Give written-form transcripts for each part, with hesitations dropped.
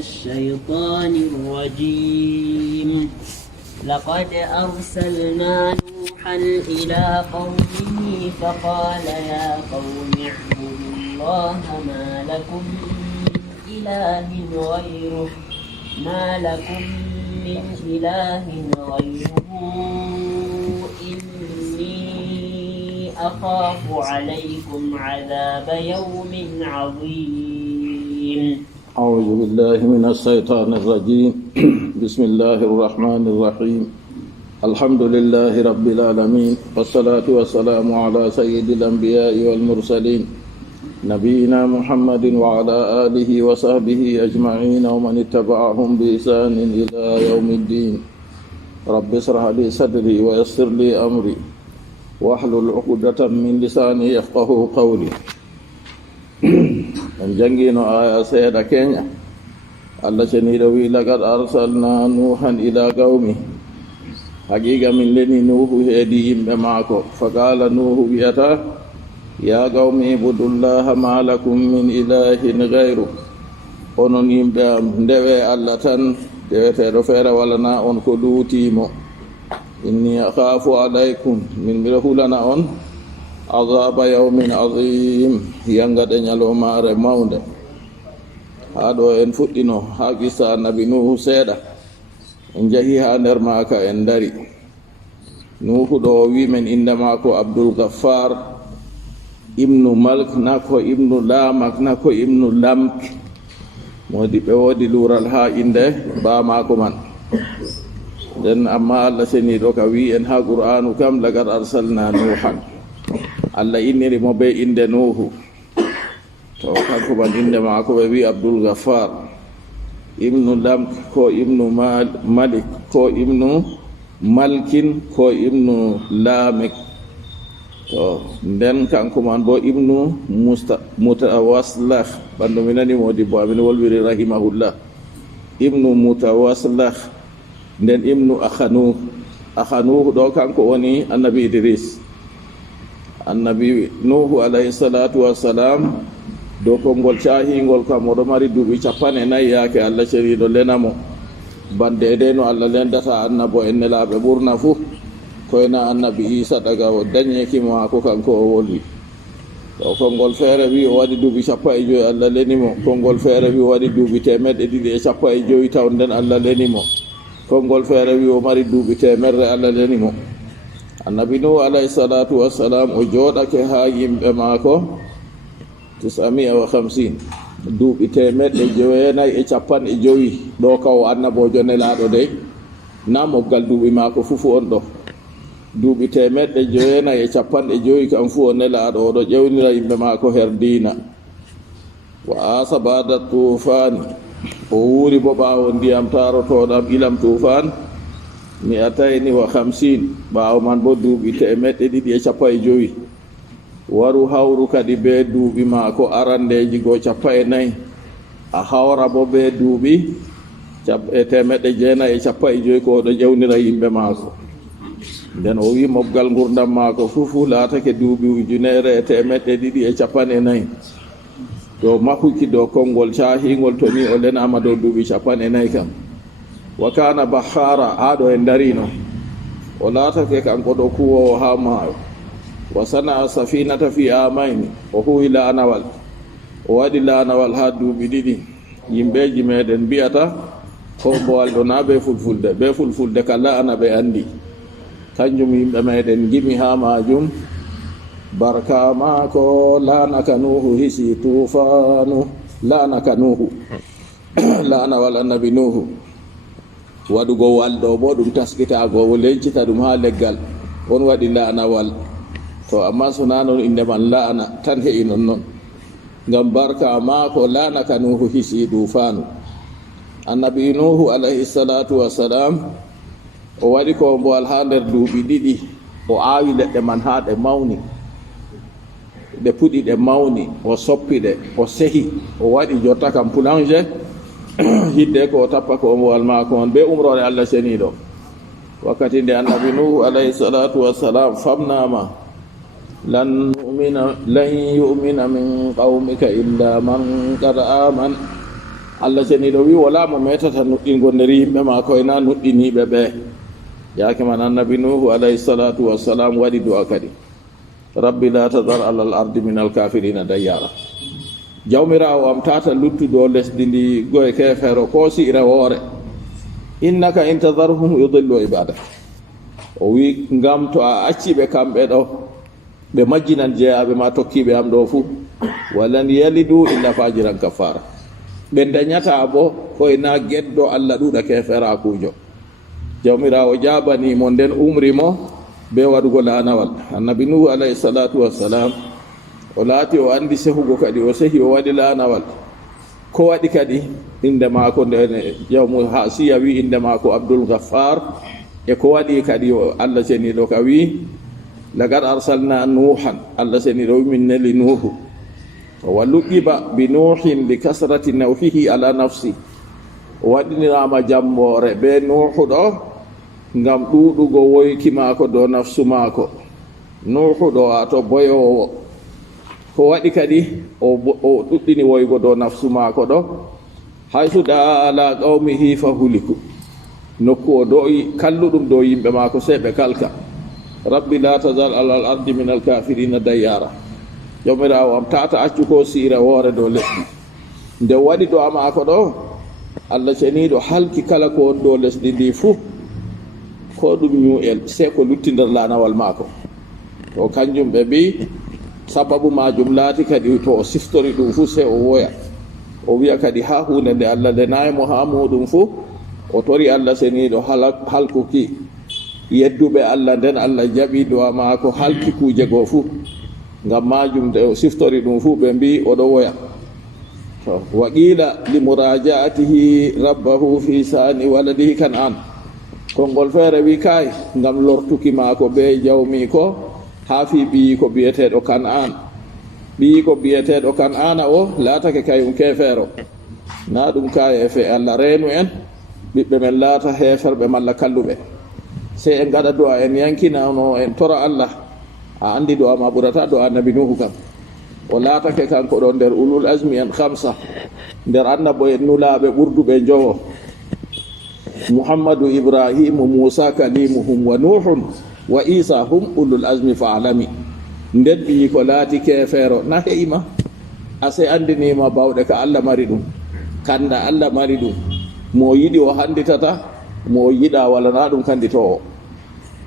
الشيطان الرجيم لقد أرسلنا نوحا إلى قومه فقال يا قوم اعبدوا الله ما لكم من إله غيره إني أخاف عليكم عذاب يوم عظيم. أعوذ بالله من الشيطان الرجيم. بسم الله الرحمن الرحيم. الحمد لله رب العالمين، والصلاة والسلام على سيد الأنبياء والمرسلين نبينا محمد وعلى آله وصحبه أجمعين ومن اتبعهم بإحسان إلى يوم الدين. رب اشرح لي صدري ويسر لي أمري واحلل عقدة من لساني يفقهوا قولي. En jangino aya seeɗa keña Allah ceniɗo wi laqad arsalna nuhan ila qawmi, haqiqa min leni nuhu heedi yimɓe maako. Fa qala nuhu wiyata ya qawmi ibudullaha ma lakum min ilahin gayru, onon yimɓe am ndewe Allah tan deweteɗo feere walana on ko luutimo. Inni akhafu alaykum, min mbiɗa hulana on azaba yawmin azim, yangade ñalomare mawnde. Ha ɗo en fuɗɗino ha qissa annabi nuhu seeɗa, en jahi ha nder maaka en dari. Nuhu ɗo wimen inde maako Abdul Ghaffar ibnu Malk, na ko ibnu Lamak, na ko ibnu Lamk. Modi ɓe woodi lural ha inde ba maako man. Nden amma Allah seniɗo ka wi en ha Qur'anu kam laqad arsalna nuhan, Allah inniri mo be inde Nuhu. To kanko man inde maako ɓe wi Abdul Ghaffar ibnu Lamk, ko ibnu Malik, ko ibnu Malkin, ko ibnu Lamik. To nden kanko man bo ibnu Mutawaslah, ɓandu mi nani modi bo amin wolwiri rahimahullah. Ibnu Mutawaslah, nden ibnu Akhanuh ɗo kanko woni annabi Idris. Annabi Nuhu alayhi salatu wassalam do konngol cahingol kam oɗo mari duuɓi 4 yaake Allah ceniɗo lenamo bande de no Allah lendata annabo en nelaɓe ɓurna fuu koyna annabi Isa daga o dañekimo ko kanko o wolwi. To konngol feere wi o waɗi duuɓi 15 Allah lenimo, konngol feere wi o waɗi duuɓi 215 taw nden Allah lenimo, konngol feere wi o mari duuɓi 100 Allah lenimo. Annabi Nuhu alayhi salatu wassalam o jooɗake ha yimɓe maako 950, duuɓi 995 ɗo kaw annabojo nelaɗo dey, na moggal duuɓi maako fufu on ɗo. Duuɓi 995 kam fu o nelaɗo, oɗo ƴewnira yimɓe maako her diina. Wa asa bada tufani, o wuuri bo ɓaawo ndiyam tarotoɗam ilam tufan 250, ɓaawo man bo duuɓi 215 waru hawru kadi be duuɓi maako arandeji go 40, a hawra bo be duuɓi 915 ko ɗo ƴewnira yimɓe maako. Nden o wi mobgal ngurdam maako fufu laatake duuɓi 1240 do mahuki do konngol cahingol to ni o lenama dow duuɓi 40 kam. Wa kana bahara, aɗo en darino o laatake kanko ɗo kuwowo ha maayo. Wa sana safinata fi amaini, o huwi laanawal, o waɗi laanawal ha duuɓi 2. Yimɓeji meɗen mbiyata kombowal ɗo na be fulfulde ka laana ɓe andi, kanjum yimɓe meɗen gimi ha majum. Barka maako laanaka Nuhu hisi tufanu, laanaka Nuhu laanawal annabi Nuhu. Waɗugo walɗo bo ɗum taskitago o lencita ɗum ha leggal, on waɗi laanawal. To amma sona noon inde man laana tan he'i non ngam barka maako laanaka Nuhu hisi tufanu. Annabi Nuhu alayhi salatu wassalam o waɗi ko mbowal ha nder duuɓi 2, o aawi leɗɗe man ha ɗe mawni, ɗe puɗi ɗe mawni, o soppi ɗe, o sehi, o waɗi jotta kam poulanger hidde ko tappa ko mbowal maako on be umrore Allah ceniɗo. Wakkati nde annabi Nuhu alayhi salatu wassalam famnama lan yu'mina min qawmika illa man qad aman, Allah ceniɗo wi wala mo metata nuɗɗingo nder yimɓe maako e na nuɗɗiniɓe ɓe yake man annabi nuhu alayhi salatu wassalam waɗi du'a kadi rabbi la tadar ala al ardi min alkafirina dayyara jawmirawo am tata luttuɗo lesdi ndi goye kefeero ko siire woore innaka in tadarhum yudillu ibadak o wi ngam to a acciɓe kamɓe ɗo ɓe majjinan jeeyaɓe ma tokkiɓe am ɗo fuu walan yalidu illa fajiran kafara ɓe dañata bo koye na gueɗɗo allah ɗuɗa keferakujo jawmirawo jabanimo nden umrimo be waɗugo laanawal annabi nuhu alayhi salatu wassalam o laati o andi sehugo kadi o sehi o waɗi laanawal ko waɗi kadi inde maako nde jawmu ha siya wi inde maako abdoul gaffar e ko waɗi kadi o allah seniɗo ka wi lagad arsalna nuhan allah seniɗo wi min neli nuhu wa luqiba bi nuhin li kasrati nawhihi ala nafsi o waɗinirama jammore be nuhu ɗo ngam ɗuɗugo woyki maako dow nafsu maako nuhu ɗo ato boyowo ko waɗi kadi o ɗuɗɗini woygo dow nafsu maako ɗo haysu da ala qawmihi fa huliku nokku o do'i kalluɗum dow yimɓe maako sey ɓe kalka rabbi la tazal ala al ardi min alkafirina dayyara jawmirawo am tata accu ko siire woore dow lesdi nde waɗi ɗo amaako ɗo allah ceniɗo halki kala ko on dow lesdi ndi fuu ko ɗum ñu'el se ko lutti nder laanawal maako to kanjum ɓe mbi sababu majum laati kadi to o siftori ɗum fuu se o woya o wiya kadi ha hunde nde allah lenaymo ha muɗum fuu o tori allah seniɗo halkuki yedduɓe allah nden allah jaɓi ɗo maako halki kuje goo fuu ngam majum nde o siftori ɗum fuu ɓe mbi oɗo woya to wa qila li murajaatihi rabbahu fi sani waladihi kan an konngol feere wi kay ngam lortuki maako be jawmi ko haa fi ɓiyi ko biyeteɗo kan an ɓiyi ko biyeteɗo kan ana o laatake kayum kefeero na ɗum kaye fe allah reenu en ɓiɓɓe men laata heferɓe malla kalluɓe se en gaɗa du'a en yankinano en tora allah a andi du'a ma ɓurata du'a annabi nuhu kam o laatake kanko ɗo nder ulul asmi en hamsa nder annabo en nulaaɓe ɓurduɓe jowo muhammadu ibrahimu musa kalimuhum wa nuhun wa isa hum ulul asmi fa alami nden ɓiyi ko laati kefeero na heƴima ase andinima bawɗe ka allah mari ɗum kanda allah mari ɗum mo yiɗi o handitata mo yiɗa walana ɗum kanditowo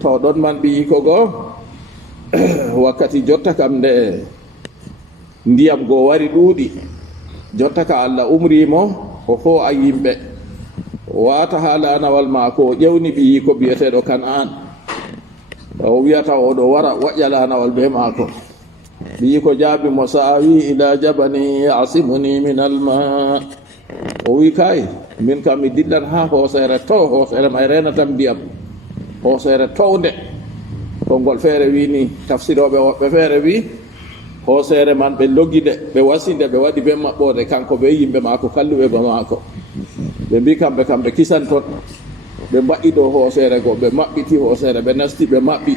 to ɗon man ɓiyi ko goo wakkati jotta kam nde ndiyam goo wari ɗuuɗi jotta ka allah umrimo o fo a yimɓe wata ha laanawal maako o ƴewni ɓiyi ko biyeteɗo kan an o wiyata oɗo wara waƴƴa laanawal be maako ɓiyi ko jaabi mo saawi ila jabani yasimuni min alma o wi kay min kam mi dillan ha hoosere to hoosere may renatam ndiyam hoosere townde konngol feere wi ni tafsiroɓe woɓɓe feere wi hoosere man ɓe loggide ɓe wasinde ɓe waɗi be maɓɓode kanko ɓe yimɓe maako kalluɓe ba maako ɓe mbi kamɓe kisan toon ɓe mbaɗɗi ɗo hoosere goo ɓe maɓɓiti hoosere ɓe nasti ɓe maɓɓi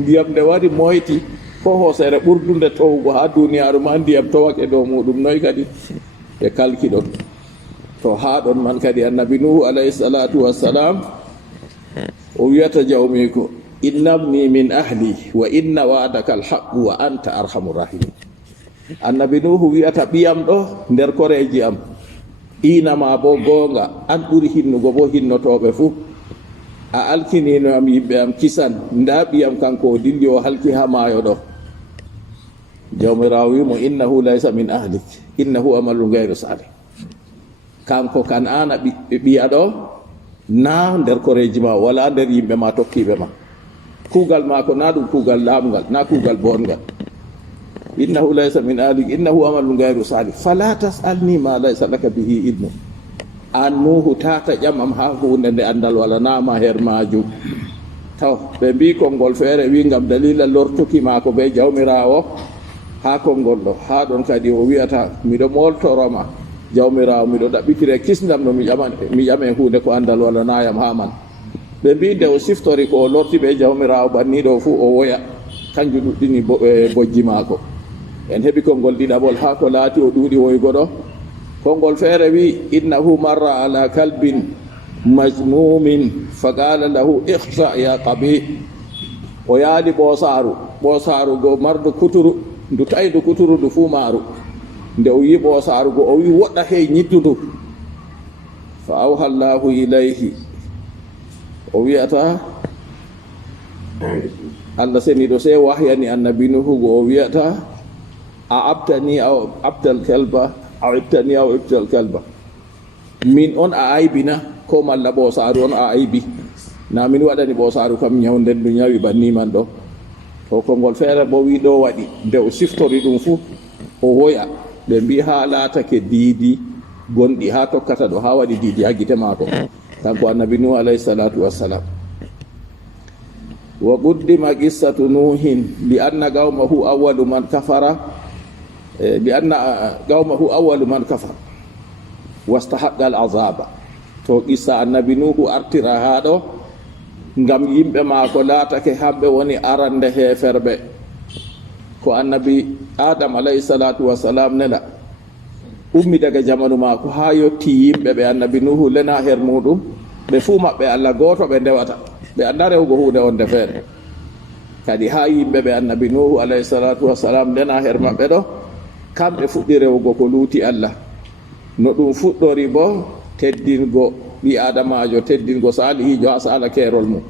ndiyam nde wari moyti fo hoosere ɓurdunde towugo ha duniyaru ma ndiyam towake dow muɗum noyi kadi ɓe kalki ɗon to ha ɗon man kadi annabi nuhu alayhi salatu wassalam o wiyata jawmi ko innabni min ahli wa inna wa'daka alhaqu wa anta arhamur rahimin annabi nuhu wiyata ɓiyam ɗo nder koreji am inama bo goonga an ɓuri hinnugo bo hinnotoɓe fuu a alkinino am yimɓe am kisan nda ɓiyam kanko o dilli o halki ha maayo ɗo jawmirawo wimo innahu laysa min ahlik innahu amalun gayru salih kanko kan ana ɓiya ɗo na nder koreji ma wala nder yimɓe ma tokkiɓe ma kuugal maako na ɗum kuugal laamgal na kuugal bongal innahu laysa min ahlik innahu amalun gayru salih fala tasalni ma laysa laka bihi ilmu an nuhu tata ƴamam ha hunde nde andal wala nama her majum taw ɓe mbi konngol feere wi ngam dalila lortuki maako be jawmirawo ha konngol ɗo ha ɗon kadi o wiyata miɗo moltoroma jawmirawo miɗo ɗaɓɓitire kisdam no mi ƴame hunde ko andal wala nayam ha man ɓe mbi nde o siftori ko o lorti ɓe jawmirawo banniɗo fuu o woya kanjum ɗuɗɗini bojji maako en heɓi konngol ɗiɗaɓol ha ko laati o ɗuuɗi woygo ɗo konngol feere wi innahu marra ala kalbin majmumin faqala lahu ihsa ya qabi o yaadi ɓoosaru go mardu kuturu ndu tawi ndu kuturu ndu fuu maaru nde o yi ɓoosaru go o wi woɗɗa hey ñiddudu fa awha llahu ilayhi o wiyata allah seniɗo se wahyani annabi nuhu go o wiyata a abtani aw abtal kalba aw ibtani aw ibtal kalba min on a aybina ko malla ɓoosaru on a aybi na min waɗani ɓoosaru kam ñawden ndu ñawi banniman ɗo to konngol feere bo wi ɗo waɗi nde o siftori ɗum fuu o woya ɓe mbi ha laatake diidi gonɗi ha tokkata ɗo ha waɗi diidi ha gite maako kanko annabi nuh alayhi salatu wassalam wa quddima qissatu nuhin li anna qawmahu awwalu man kafara li anna qawmahu awwalu man kafara wastahaqqa al azaba to qissa annabi nuhu artira ha ɗo ngam yimɓe maako laatake hamɓe woni arande heeferɓe ko annabi adam alayhi salatu wassalam nela ummi daga jamanu maako ha yetti yimɓe ɓe annabi nuhu lena her muɗum ɓe fuu maɓɓe allah gooto ɓe ndewata ɓe anda rewgo hunde wonde feere kadi ha yimɓe ɓe annabi nuhu alayhi salatu wassalam lena her maɓɓe ɗo kamɓe fuɗɗi rewgo ko luuti allah no ɗum fuɗɗori bo teddingo ɓi adamajo teddingo salihijo ha sala keerol mum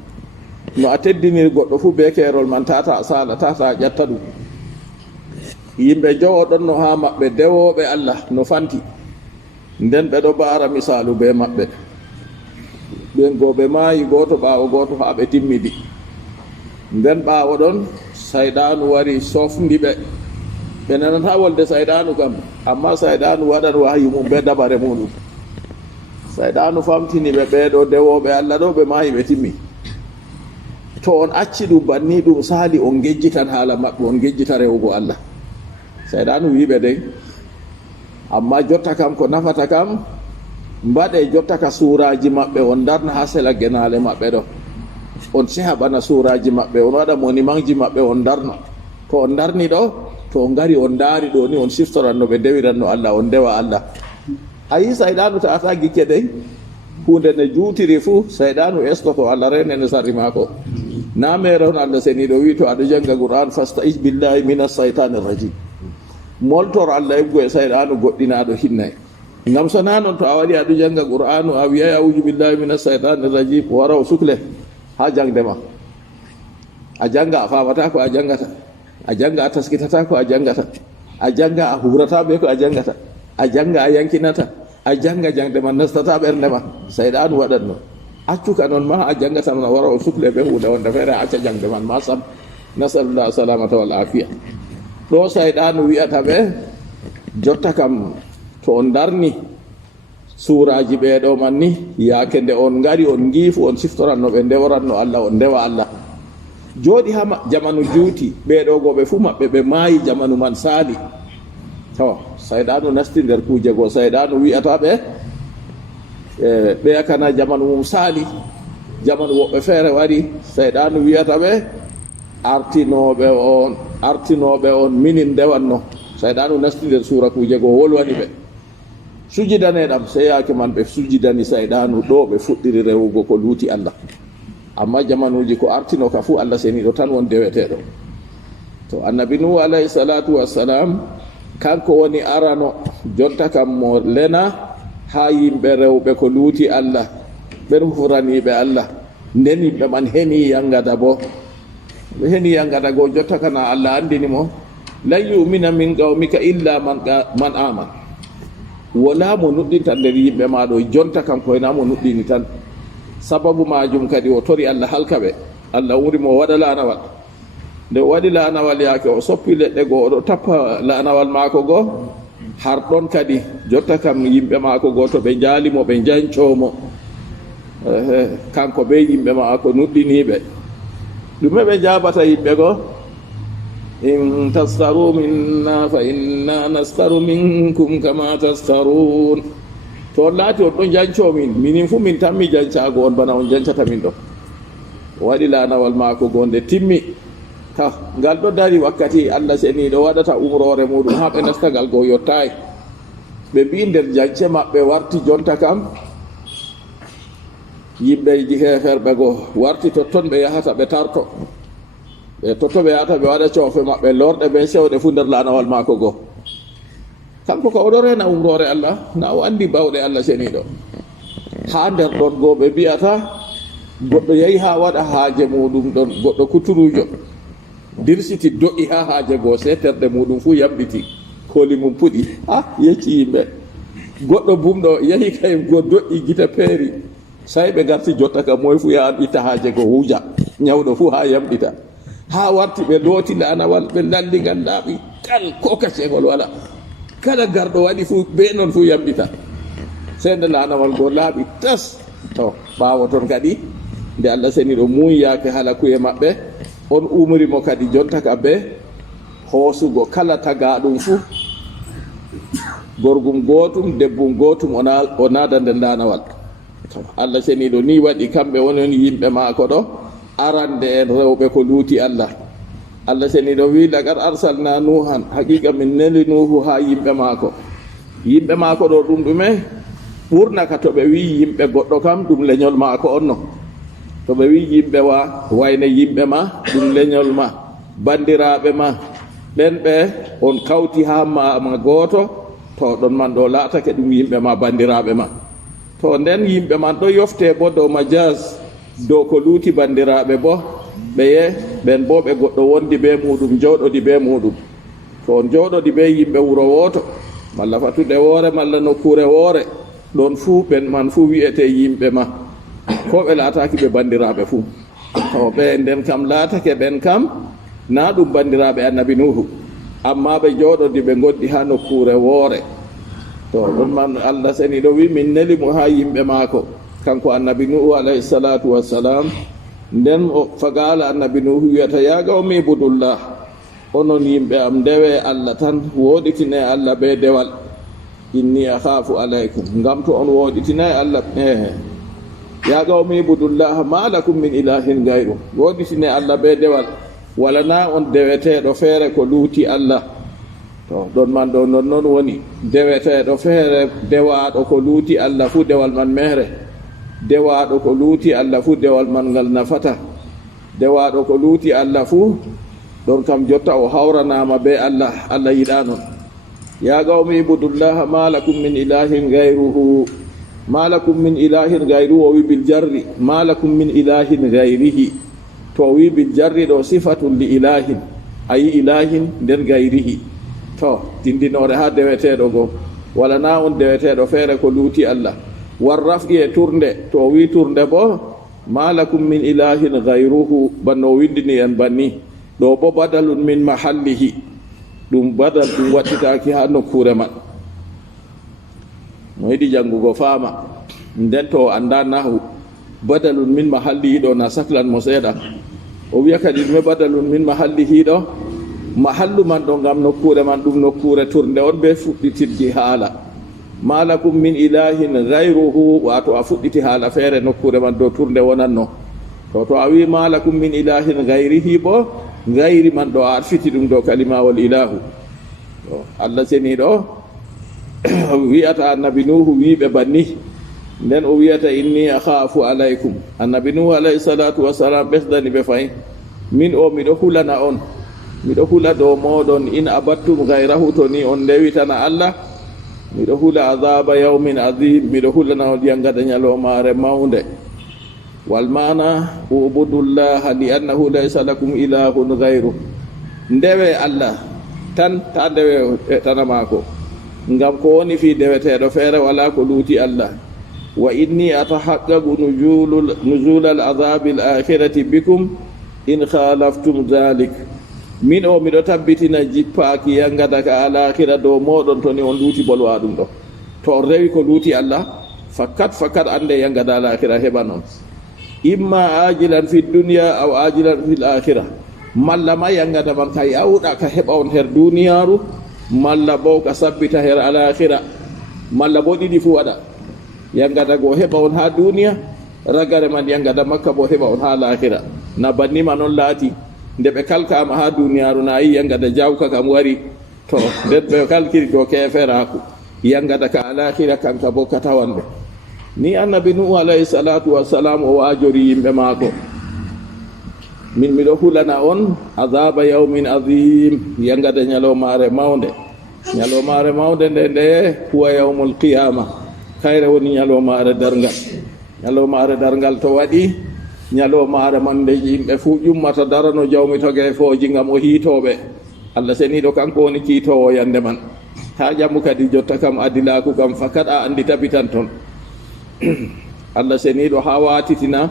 no a teddinir goɗɗo fuu be keerol man tata sala tata ƴatta ɗum yimɓe jowoɗon no ha maɓɓe dewoɓe allah no fanti nden ɓe ɗo baara misalu be maɓɓe ɓen go ɓe maayi goto ɓaawo goto ha ɓe timmidi nden ɓaawo ɗon saydanu wari sofndi ɓe ɓe nanata wolde saydanu kam amma saydanu waɗan wahayi mum be dabare muɗum saydanu famtini ɓe ɓeeɗo dewoɓe allah ɗo ɓe maayi ɓe timmi to on acci ɗum banni ɗum saali on gejjitan haala maɓɓe on gejjita rewugo allah saydanu wiɓe den amma jotta kam ko nafata kam mbaɗe jotta ka suuraji maɓɓe on darna ha sela genale maɓɓe ɗo on seha ɓana suuraji maɓɓe on waɗa monimanji maɓɓe on darno to on darni ɗo to on gari on daari ɗo ni on siftoranno ɓe dewiranno allah on dewa allah ayi saydanu tata gikke dey hunde ne juutiri fuu saydanu estoto allah renene sarri maako na mere on allah seniɗo wi to aɗa janga qur'an fastaiz billahi min assaitani rajim moltor allah eggo e saydanu goɗɗinaɗo hinnay ngam sona noon to a waɗi aɗa janga qur'anu a wiyay auju billahi min assaitani rajim wara o sukle ha jangdema a janga a famata ko a jangata a janga a taskitata ko a jangata a janga a hurata ɓe ko a jangata a janga a yankinata a janga jangde man nastata ɓernde ma saydanu waɗatno accuka noon ma a jangata man a wara o sukle ɓe huude wonde feere acca jangde man ma sam nasalullah salamata wal afiya ɗo saydanu wiyata ɓe jotta kam to on darni suuraji ɓeeɗo man ni yaake nde on ngari on giifu on siftoranno ɓe ndeworanno allah on ndewa allah jooɗi ha jamanu juuti ɓeeɗo go ɓe fuu maɓɓe ɓe maayi jamanu man saali to saydanu nasti nder kuuje goo saydanu wiyata ɓe ɓe kana jamanu mum saali jamanu woɓɓe feere wari saydanu wiyata ɓe artinoɓe on minin ndewanno saydanu nasti nder suura kuuje goo wolwani ɓe sujidaneɗam se yaake man ɓe sujidani saydanu ɗo ɓe fuɗɗiri rewugo ko luuti allah amma jamanuji ko artino ka fuu allah seniɗo tan won deweteɗo to annabi nuhu alayhi salatu wassalam kanko woni arano jonta kam mo lena ha yimɓe rewɓe ko luuti allah ɓen hufraniɓe allah nden yimɓe man heni yangada bo ɓe heni yangada go jotta kana allah andini mo lan yumina min qawmika illa man aman wala mo nuɗɗinta nder yimɓe maɗo jonta kam koyna mo nuɗɗini tan sababu majum kadi o tori allah halka ɓe allah wuri mo waɗa lanawal nde o waɗi lanawal yaake o soppi leɗɗe goo oɗo tappa lanawal maako goo har ɗon kadi jotta kam yimɓe maako goo to ɓe jaalimo ɓe jancomo kanko ɓe yimɓe maako nuɗɗiniɓe ɗume ɓe jabata yimɓe goo in taskaru minna fa inna naskaru minkum kama taskarun to on laati on ɗon jancomin minin fuu min tan mi jancago on bana on jancata min ɗo o waɗi lanawal maako gonde timmi ta ngal ɗo dari wakkati allah seniɗo waɗata umrore muɗum ha ɓe nastagal goo yottayi ɓe mbi nder jance maɓɓe warti jonta kam yimɓeji heferɓe goo warti totton ɓe yahata ɓe tarto ɓe totto ɓe yahata ɓe waɗa coofe maɓɓe lorɗe ɓen sewɗe fu nder lanawal maako goo kanko ko oɗo rena umrore Allah na o andi bawɗe Allah seniɗo ha nder ɗon goo ɓe mbiyata goɗɗo yehi ha waɗa haaje muɗum ɗon goɗɗo kuturujo dirsiti do'i ha haaje goo se terɗe muɗum fu yamɗiti kooli mum puɗi yecci yimɓe goɗɗo bumɗo yehi kay go do'i gita peeri say ɓe garti jotta ka moye fu yahan itta haaje goo wuja ñawɗo fu ha yamɗita ha warti ɓe looti lanawal ɓe lalligal laaɓi kal ko kacegol wala kala garɗo waɗi fu be noon fu yamɗita sende lanawal goo laaɓi tas to ɓaawo toon kadi nde Allah seniɗo muuyyaake hala kuye maɓɓe on umrimo kadi jonta ka be hoosugo kala tagaɗum fu gorgum gootum debbum gootum o naada nder lanawal Allah seniɗo ni waɗi kamɓe wonon yimɓe maako ɗo arande en rewɓe ko luuti Allah seniɗo wi laqad arsalna nuhan haqiqa min neli nuhu ha yimɓe maako ɗo ɗum ɗume ɓurna ka to ɓe wi yimɓe goɗɗo kam ɗum leñol maako on no to ɓe wi yimɓe wa wayne yimɓe ma ɗum leñol ma bandiraɓe ma ɓen ɓe on kawti ha ma gooto to ɗon man ɗo laatake ɗum yimɓe ma bandiraɓe ma to nden yimɓe man ɗo yofte bo dow majas dow ko luuti bandiraɓe bo ɓeye ɓen bo ɓe goɗɗo wondi be muɗum jawɗodi be muɗum to on jawɗodi be yimɓe wuro woto malla fatude woore malla nokkure woore ɗon fuu ɓen man fuu wiyete yimɓe ma ko ɓe laataki ɓe bandiraɓe fuu to ɓe nden kam laatake ɓen kam na ɗum bandiraɓe annabi nuhu amma ɓe jawɗodi ɓe goɗɗi ha nokkure woore to ɗon man Allah seniɗo wi min nelimo ha yimɓe maako kanko annabi nuhu alayhi salatu wassalam nden o fagala annabi nuhu wiyata ya qawmi ibudullah onon yimɓe am ndewe Allah tan woɗitine Allah be dewal inni akhafu alaykum ngam to on woɗitinayi Allah ya qawmi ibudullah ma lakum min ilahin gayru woɗitine Allah be dewal wala na on deweteɗo feere ko luuti Allah to ɗon man ɗo non woni deweteɗo feere dewaɗo ko luuti Allah fu dewal man mere dewaɗo ko luuti Allah fu dewal man ngal nafata dewaɗo ko luuti Allah fu ɗon kam jotta o hawranama be Allah yiɗa noon ya qawmi ibudullah ma lakum min ilahin gayruhu ma lakum min ilahin gayruhu o wi bil jarri ma lakum min ilahin gayrihi to wi bil jarri ɗo sifatun li ilahin ayi ilahin nden gayrihi to tindinore ha deweteɗo go wala na on deweteɗo feere ko luuti Allah warraf'i e turde to wi turde bo ma lakum min ilahin gayruhu banno windini en banni ɗo bo badalun min mahallihi ɗum badal ɗum waɗitaki ha nokkure man mo yiɗi jangugo faama nden to anda nahu badalun min mahallihi ɗo na sahlan mo seeɗa o wiya kadi ɗume badalun min mahallihi ɗo mahallu man ɗo ngam nokkure man ɗum nokkure turde on be fuɗɗitiddi haala ma lakum min ilahin gayruhu wato a fuɗɗiti haala feere nokkure man dow turde wonanno to a wi ma lakum min ilahin gayrihi bo gayri man ɗo a arfiti ɗum dow kalimawol ilahu to Allah seniɗo wiyata annabi nuhu wiɓe banni nden o wiyata inni akhafu alaykum annabi nuhu alayhi salatu wassalam ɓesdani ɓe fayi min o miɗo hulana on miɗo hula dow moɗon in abattum gayrahu to ni on ndewitana Allah miɗo hula azaba yawmin azim miɗo hulana on ƴangada ñalomare mawnde wal mana ubudullaha li annahu laysa lakum ilahun gayru ndewe Allah tan ta ndewe tanamako ngam ko woni fi deweteɗo feere wala ko luuti Allah wa inni atahaqqaqu nuzul al azabi al akhirati bikum in khalaftum dhalik min o miɗo tabbitina jippaaki yangada ka alakhira dow moɗon to ni on luuti bolwa ɗum ɗo to on rewi ko luuti Allah fakat ande yangada alakhira heɓa noon imma ajilan fi dunya aw ajilan fil akhirah malla ma yangada man ka yawɗa ka heɓa on her duniyaru malla bo ka sabbita her alakhira malla bo ɗiɗi fu waɗa yangada go heɓa on ha duniya ragare man yangada makka bo heɓa on ha alakhira na bannima noon laati nde ɓe kalkama ha duniyaru na yi yangada jawka kam wari to nden ɓe kalkiri do keferaku yangada ka alakhira kanka bo katawanɓe ni annabi nuhu alayhi salatu wassalam o wajori yimɓe maako min miɗo hulana on adaba yawmin adim yangada ñalomare mawde nde huwa yawmul qiyama kayre woni ñalomare dargal to waɗi ñalomare man nde yimɓe fuu ƴummata darano jawmi toge fooji ngam o hiitoɓe allah seniɗo kanko woni kiitowo yande man ha jammu kadi jotta kam adilaku kam fakat a andi tabitan toon allah seniɗo ha watitina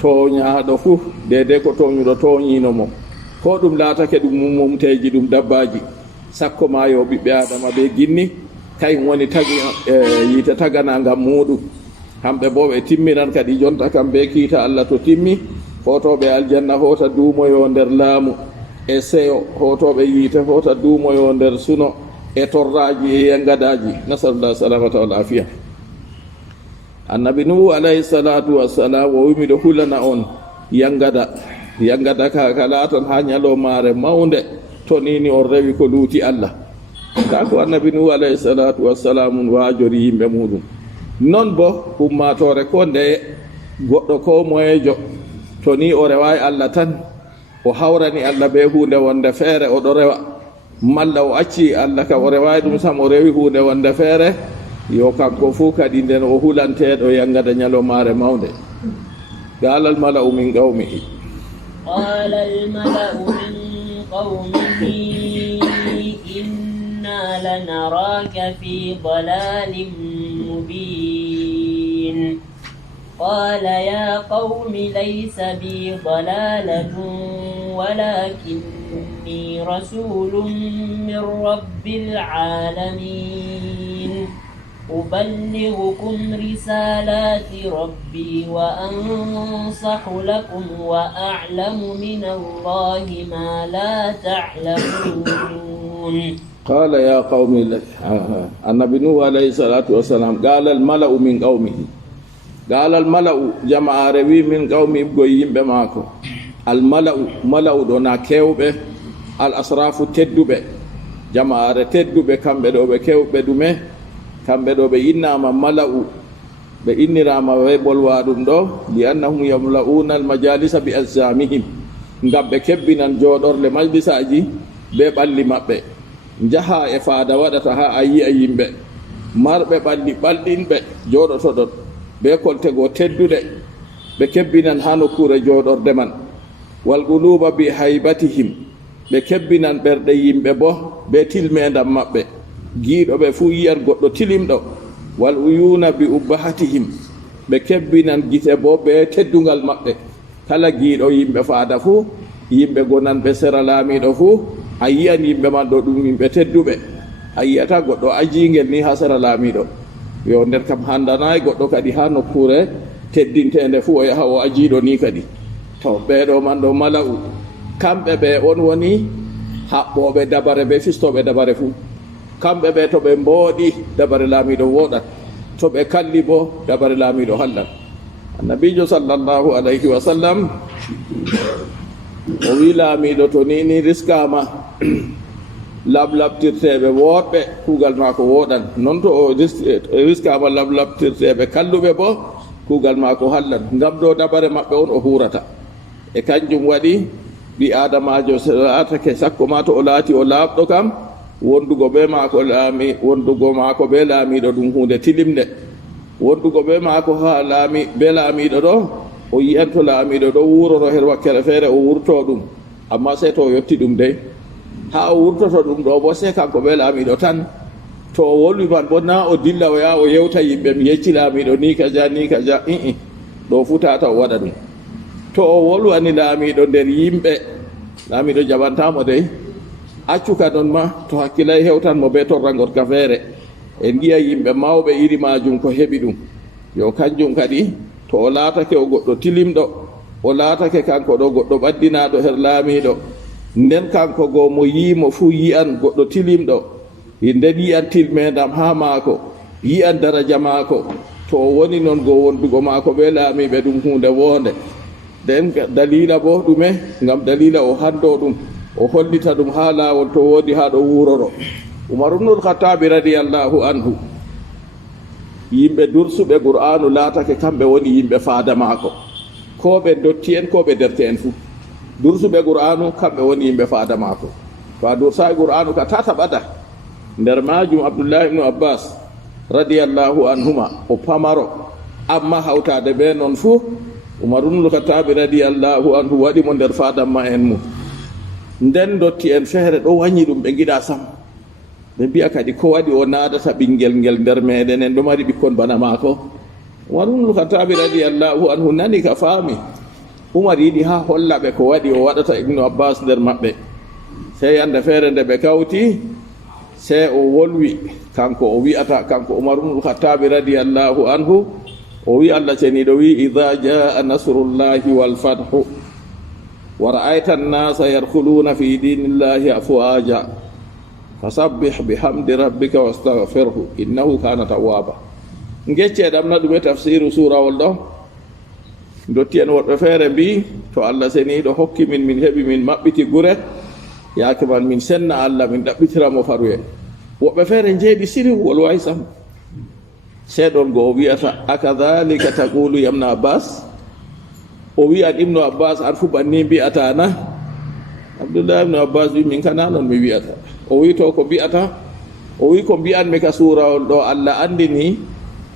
toñaɗo fuu dede ko toñuɗo toñino mo ko ɗum laatake ɗum mumteji ɗum dabbaji sakko ma yo ɓiɓɓe adama ɓe ginni kay woni tagi yiite tagana ngam muɗum hamɓe bo ɓe timminan kadi jonta kam be kiita allah to timmi hotoɓe aljanna hota duumoyo nder laamu e seyo hotoɓe yiite hota duumoyo nder suno e torraji e yangadaji nasalullah salamata wal afiya annabi nuhu alayhi salatu wassalam o wi miɗo hulana on yangada ka laatan ha ñalomare mawde to nini on rewi ko luuti allah ka ko annabi nuhu alayhi salatu wassalam wajori yimɓe muɗum non bo ummatore ko nde goɗɗo ko moyejo to ni o rewayi allah tan o hawrani allah be hunde wonde feere oɗo rewa malla o acci allah ka o rewayi ɗum sam o rewi hunde wonde feere yo kanko fuu kadi nden o hulanteɗo yangada ñalomare mawde qala al mala'u min qawmihi qala al mala'u min qawmihi inna lanaraka fi dalalin mubin qala ya qawmi laysa bi dalalatun walakinni rasulun min rabbil alamin أبلغكم رسالات ربي وأنصح لكم وأعلم من الله ما لا تعلمون قال يا قوم النبي نوح عليه الصلاة والسلام قال الملأ من قومه قال الملأ جمع روي من قومه بقويم بماكو الملأ دونا كيوبه الأسراف تدوبه جمع تدوبه كم بدوبه كيوبه دومه kamɓe ɗo ɓe innama mala'u ɓe innirama ɓe ɓolwa ɗum ɗo li annahum yamla'una almajalisa bi azamihim ngam ɓe kebbinan joɗorle majlisaji be ɓalli maɓɓe jaha e faada waɗata ha a yi'a yimɓe marɓe ɓalli ɓalɗinɓe joɗoto ɗon be koltego tedduɗe ɓe kebbinan ha nokkure joɗorde man wal quluba bi haybatihim ɓe kebbinan ɓerɗe yimɓe bo be tilmedam maɓɓe giiɗo ɓe fuu yiyan goɗɗo tilimɗo wal uyuna bi ubbahatihim ɓe kebbinan gite bo ɓe teddungal maɓɓe kala giiɗo yimɓe faada fuu yimɓe gonanɓe sera laamiɗo fuu a yiyan yimɓe man ɗo ɗum yimɓe tedduɓe a yiyata goɗɗo ajingel ni ha sera laamiɗo yo nder kam handanayi goɗɗo kadi ha nokkure teddintende fuu o yaha o ajiɗo ni kadi to ɓeɗo man ɗo mala'u kamɓe ɓe on woni haɓɓoɓe dabare ɓe fistoɓe dabare fuu kamɓe ɓe to ɓe mbooɗi dabare laamiɗo woɗat to ɓe kalli bo dabare laamiɗo hallan annabijo sallllahu alayhi wa sallam o wi laamiɗo to nini riskama lablabtirteɓe woɗɓe kuugal ma ko woɗan noon to o riskama lablabtirteɓe kalluɓe bo kuugal ma ko hallan ngam ɗo dabare maɓɓe on o hurata e kanjum waɗi ɓi adamajo laatake sakko ma to o laati o laaɓɗo kam wondugo be maako be laamiɗo ɗum hunde tilimde wondugo be maako ha be laamiɗo ɗo o yi'anto laamiɗo ɗo wuroro her wakkere feere o wurto ɗum amma sey to o yetti ɗum dey ha o wurtoto ɗum ɗo bo sey kanko be laamiɗo tan to o wolwi man bo na o dilla o yaha o yewta yimɓe mi yecci laamiɗo ni kaja ɗo fu tata o waɗa ɗum to o wolwani laamiɗo nder yimɓe laamiɗo jaɓantamo dey accuka noon ma to hakkilay hewtanmo be torrangorka feere en giya yimɓe mawɓe iri majum ko heɓi ɗum yo kanjum kadi to o laatake o goɗɗo tilimɗo o laatake kanko ɗo goɗɗo ɓaddinaɗo her laamiɗo nden kanko go mo yiimo fuu yi'an goɗɗo tilimɗo nden yi'an tilmedam ha maako yi'an daraja maako to o woni noon go wondugo maako ɓe laamiɓe ɗum hunde wonde nden dalila bo ɗume ngam dalila o hando ɗum o hollita ɗum ha laawol to woodi ha ɗo wuroro Umar ibn al-Khattab radiyallahu anhu yimɓe dursuɓe qur'anu laatake kamɓe woni yimɓe faada maako, ko ɓe dotti en ko ɓe derte en fuu. Dursuɓe qur'anu kamɓe woni yimɓe faada maako. To a dursayi qur'anu ka tata ɓada. Nder majum Abdullah ibn Abbas radiyallahu anhuma o pamaro, amma hawtade ɓe noon fuu Umar ibn al-Khattab radiyallahu anhu waɗi mo nder faadamma en mum. Nden dotti en feere ɗo wañi ɗum ɓe giɗa sam. Ɓe mbiya kadi ko waɗi o naadata ɓinguel ngel nder meɗen en ɗo mari ɓikkon bana maako. Umar ibn al-Khattab radiyallahu anhu nani ka faami. Umar yiɗi ha holla ɓe ko waɗi o waɗata Ibnu Abbas nder maɓɓe. Sey yande feere nde ɓe kawti, sey o wolwi kanko o wi'ata, kanko Umar ibn al-Khattab radiyallahu anhu o wi Allah ceniɗo wi idha jaa nasrullahi wal fathu wa ra'aita an-nasa yadkhuluna fi dinillahi afwaja fasabbih bihamdi rabbika wastaghfirhu innahu kana tawwaba. Ngecceɗam na ɗum e tafsiru surawol ɗo. Dotti en woɓɓe feere mbi to Allah seniɗo hokki min heɓi min maɓɓiti gure yaake man min senna Allah min ɗaɓɓitiramo faruye. Woɓɓe feere jeeɗi siriwol way sam. Seeɗon go o wiyata akadhalika taqulu ya Ibn Abbas, o wi'at Ibnu Abbas an fu banni mbi'ata na? Abdullah ibn Abbas wi min kana non mi wi'ata. O wi to ko mbi'ata, o wi ko mbi'anmi ka surawol ɗo Allah andini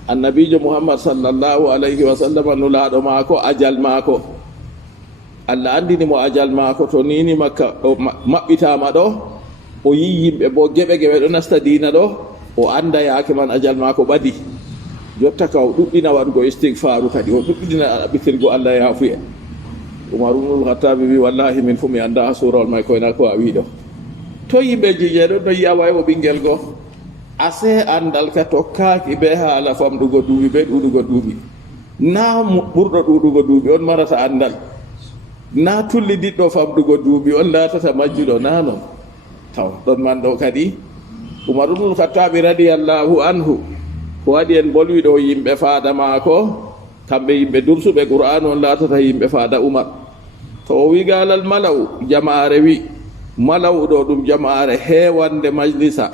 annabijo Muhammad sallallahu alayhi wa sallam nulaaɗo maako ajal maako. Allah andini mo ajal maako to nini makka maɓɓitama ɗo, o yi yimɓe bo geɓe ɗo nasta diina ɗo, o anda yaake man ajal maako ɓadi. Jotta ka o ɗuɗɗina waɗgo istigfaru kadi, o ɗuɗɗina ɗaɓɓitirgo Allah yaafuye. Umar ibn al-Khattab wi wallahi min fu mi anda surawol may koyna ko a wi ɗo. To yimɓe jijeɗo no yiya way o ɓinguel go ase andal ka tokkaki be haala famɗugo duuɓi be ɗuɗugo duuɓi. Na ɓurɗo ɗuɗugo duuɓi on marata andal, na tulli diɗɗo famɗugo duuɓi on latata majjuɗo, na non. Taw ɗon man ɗo kadi Umar ibn al-Khattab radiyallahu anhu ko waɗi en bolwi ɗo yimɓe faada maako, kamɓe yimɓe dursuɓe qur'anu on latata yimɓe faada Umar. To o wi galal malaw, jama'are wi malaw ɗo ɗum jama'are heewande majlisa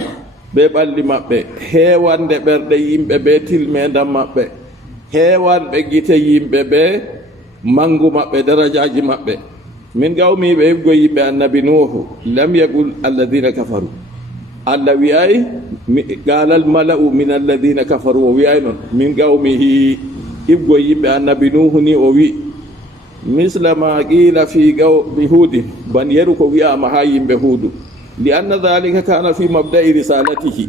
be ɓalli maɓɓe, heewande ɓerɗe yimɓe be tilmendam maɓɓe, heewanɓe gite yimɓe be mangu maɓɓe, darajaji maɓɓe. Min gawmi ɓe yibgo yimɓe annabi Nuhu lam yaqul alladhina kafaru. Allah wi'ay galal mala'u min alladhina kafaru, o wi'ay non min gawmihi ibgo yimɓe annabi Nuhu ni o wi misla ma qila fi qawmi hudin, ban yeru ko wi'ama ha yimɓe huudu. Li anna dhalika kana fi mabda'i risalatihi,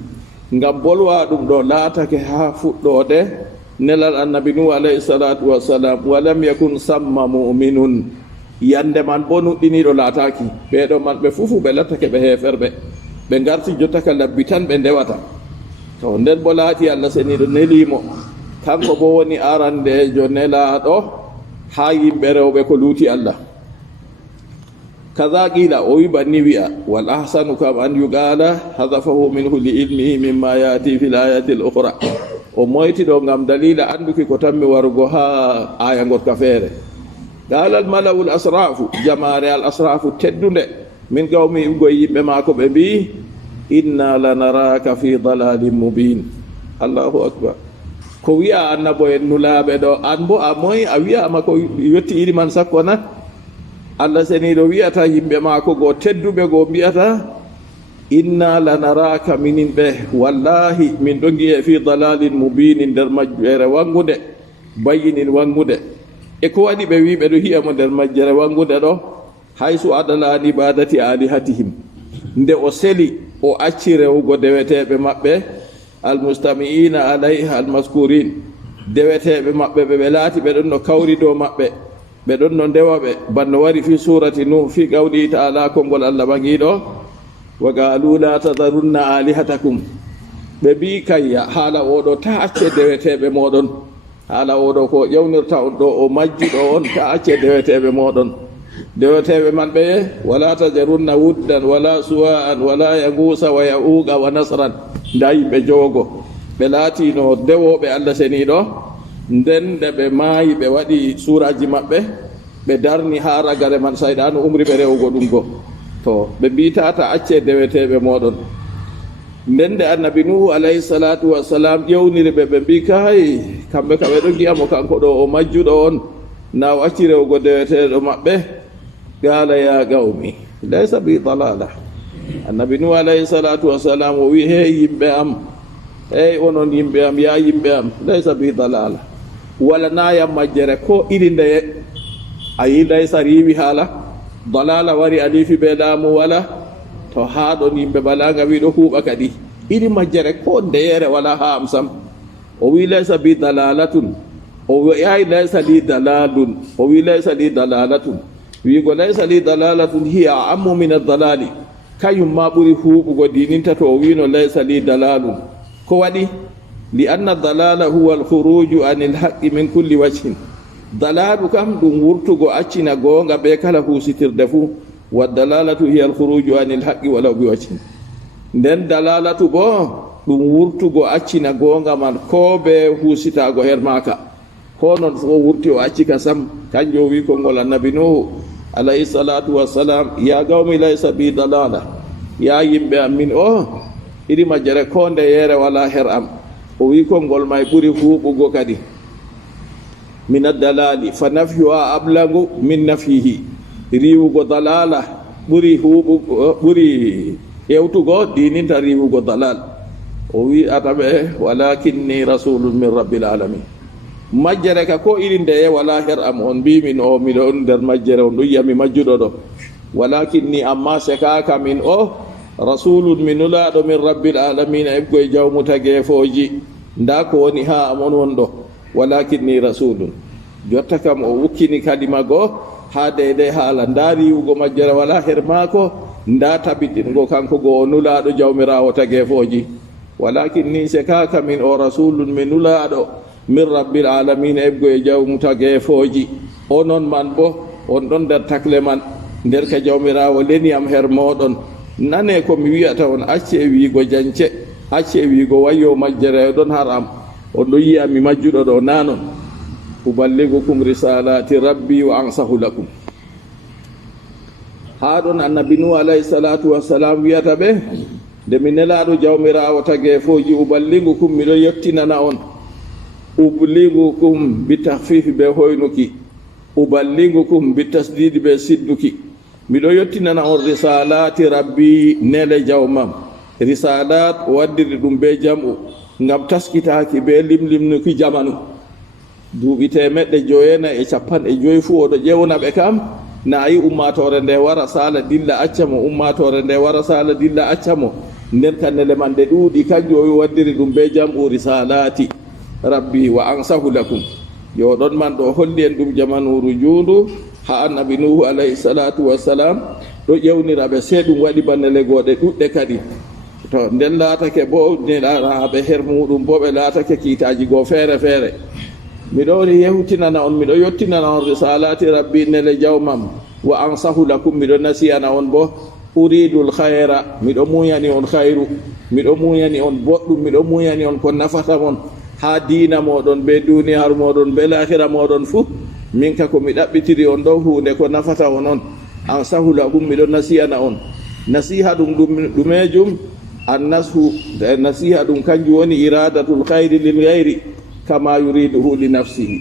ngam bolwa ɗum ɗo laatake ha fuɗɗode nelal annabi Nuhu alayhi salatu wassalam. Walam yakun samma mu'minun, yande man bo nuɗɗiniɗo laataki. ɓeɗo man ɓe fufu ɓe lattake ɓe heferɓe, ɓe garti jotta ka labbi tan ɓe ndewata. To nden bo laati Allah seniɗo nelimo, kanko bo woni arandejo nelaɗo ha yimɓe rewɓe ko luuti Allah. kaza qila, o wi banni wi'a wal ahsanu kam an yuqala hadafahu minhu li ilmihi mimma yati fil ayati al ukhra. O moytiɗo ngam dalila anduki ko tammi warugo ha aya gotka feere. qala al mala'u al asrafu, jamare al asrafu teddunde min gawmi ibgo yimɓe maako ɓe mbi inna lanaraka fi dalalin mubin. Allahu akbar. Ko wi'a annabo en nulaaɓe ɗo, an bo a moy a wiyama ko yetti iri man sakko na? Allah seniɗo wi'ata yimɓe maako go tedduɓe go mbiyata inna lanaraka minin ɓe wallahi min ɗo gi'e fi dalalin mubinin, nder majjere wangude, bayinin wangude. E ko waɗi ɓe wi ɓe ɗo hi'amo nder majjere wangude ɗo? haysu adalani ibadati alihatihim, nde o seli o acci rewugo deweteɓe maɓɓe almustami'ina alayha almaskurin, deweteɓe maɓɓe ɓe laati ɓe ɗon no kawri dow maɓɓe, ɓe ɗon no ndewa ɓe, banno wari fi surati Nuh fi qawli ta'ala, konngol Allah ɓaŋiɗo wa qalu la tadarunna alihatakum. ɓe mbi kayya haala oɗo ta acce deweteɓe moɗon, haala oɗo ko ƴewnirta on ɗo o majjuɗo on, ta acce deweteɓe moɗon. deweteɓe man ɓe wala tajarunna wuddan wala suwa'an wala yagusa wa ya'uqa wa nasran. nda yimɓe jowogo ɓe laatino dewoɓe Allah seniɗo, nden nde ɓe maayi ɓe waɗi suraji maɓɓe, ɓe darni ha ragare man sayɗano umri ɓe rewugo ɗum go. To ɓe mbitata acce deweteɓe moɗon. nden nde annabi nuhu alayhi salatu wassalam ƴewniri ɓe ɓe mbi kay kamɓe ka ɓe ɗo giyamo kanko ɗo o majjuɗo on na o acci rewgo deweteɗo maɓɓe qala ya qawmi laysa bi dalala annabi nuhu alayhi salatu wassalam o wi hey yimɓe am hey onon yimɓe am ya yimɓe am laysa bi dalala wala nayam majjere ko iri ndeye a yi laysa riwi haala dalala wari alifi ɓe laamu wala to haa ɗon yimɓe balaga wiɗo huuɓa kadi iri majjere ko ndeyere wala ha am sam o wi laysa bi dalalatun o yayi laysa li dalalun o wi laysa li dalalatun wiigo laysa li dalalatun hiya ammu min addalali kañum ma ɓuri huuɓugo dininta to o wino laysa li dalalun ko waɗi li anna dalala huwa alkhuruju anil haqqi min kulli wajhin dalalu kam ɗum wurtugo accina goonga ɓe kala huusitirde fuu wa dalalatu hiya alkhuruju anil haqqi walaw bi wajhin nden dalalatu bo ɗum wurtugo accina goonga man ko ɓe huusitago her maaka ko noon fo wurti o accika sam kanjo wi konngol annabi nuhu alayhi salatu wassalam ya gawmi laysa bi dalala ya yimɓe am min o iri majjere ko nde yere wala her am o wi konngol may ɓuri huuɓugo kadi min addalali fa nafyuha ablagu min nafyihi riwugo dalala ɓuri huuɓugo ɓuri ƴewtugo dininta riwugo dalal o wi ataɓe walakinni rasulun min rabbil alamin majjere ka ko iri ndeye wala her am on mbimin o miɗo on nder majjere on ɗum yiyami majjuɗo ɗo walakinni amma sekaka min o rasulun mi nulaɗo min rabbil alamina ebgoye jawmu tageefoji nda ko woni ha amon won ɗo walakinni rasulun jotta kam o wukkini kalima goo ha deydey haala nda riwugo majjere wala her maako nda tabitingo kanko go o nulaɗo jawmirawo tageefoji walakinni sekaka min o rasulun mi nulaɗo min rabbil alamina ebgoye jawmu tageefoji onon man bo on ɗon nder takle man nder ka jawmirawo leniyam her moɗon nane ko mi wiyata on acce wiigo jance acce wiigo wayyo majjere ɗon haram on ɗo yiya mi majjuɗo ɗo nanon uballigukum risalati rabbi wa ansahu lakum ha ɗon annabi nuhu alayhi salatu wassalam wiyata ɓe nde mi nelaɗo jawmirawo tageefoji uballigukum miɗo yettinana on ubligukum bi tahfifi ɓe hoynuki uballigukum bi tasdidi ɓe sidduki miɗo yettinana on risalati rabbi nele jawmam risalat waddiri ɗum be jam'u ngam taskitaki be limlimnuki jamanu duuɓi temeɗɗe joyena e capanɗe joyi fuu oɗo ƴewna ɓe kam na yi ummatore nde wara sala dilla acca mo ummatore nde wara sala dilla acca mo nden kannele man ɗe ɗuuɗi kanjum o waddiri ɗum be jam'u risalati rabbi wa ansahu lakum yo ɗon man ɗo holli en ɗum jamanuru juundu ha annabi nuhu alayhi salatu wassalam ɗo ƴewnira ɓe se ɗum waɗi bannele goɗe ɗuɗɗe kadi to nden laatake bo neɗaɓe her muɗum bo ɓe laatake kiitaji goo feere feere miɗo yewtinana on miɗo yettinana on risalati rabbi nele jawmam wa ansahu lakum miɗo nasiyana on bo uridul khayra miɗo muyani on khayru miɗo muyani on boɗɗum miɗo muyani on ko nafata mon ha diina moɗon be duniyaru moɗon be lahira moɗon fuu min ka ko mi ɗaɓɓitiri on ɗo hunde ko nafata on on ansahu lakum miɗo nasiyana on nasiha ɗum ɗumejum annashu nasiha ɗum kanjum woni iradatul khayri lil gayri kama yuriduhu li nafsihi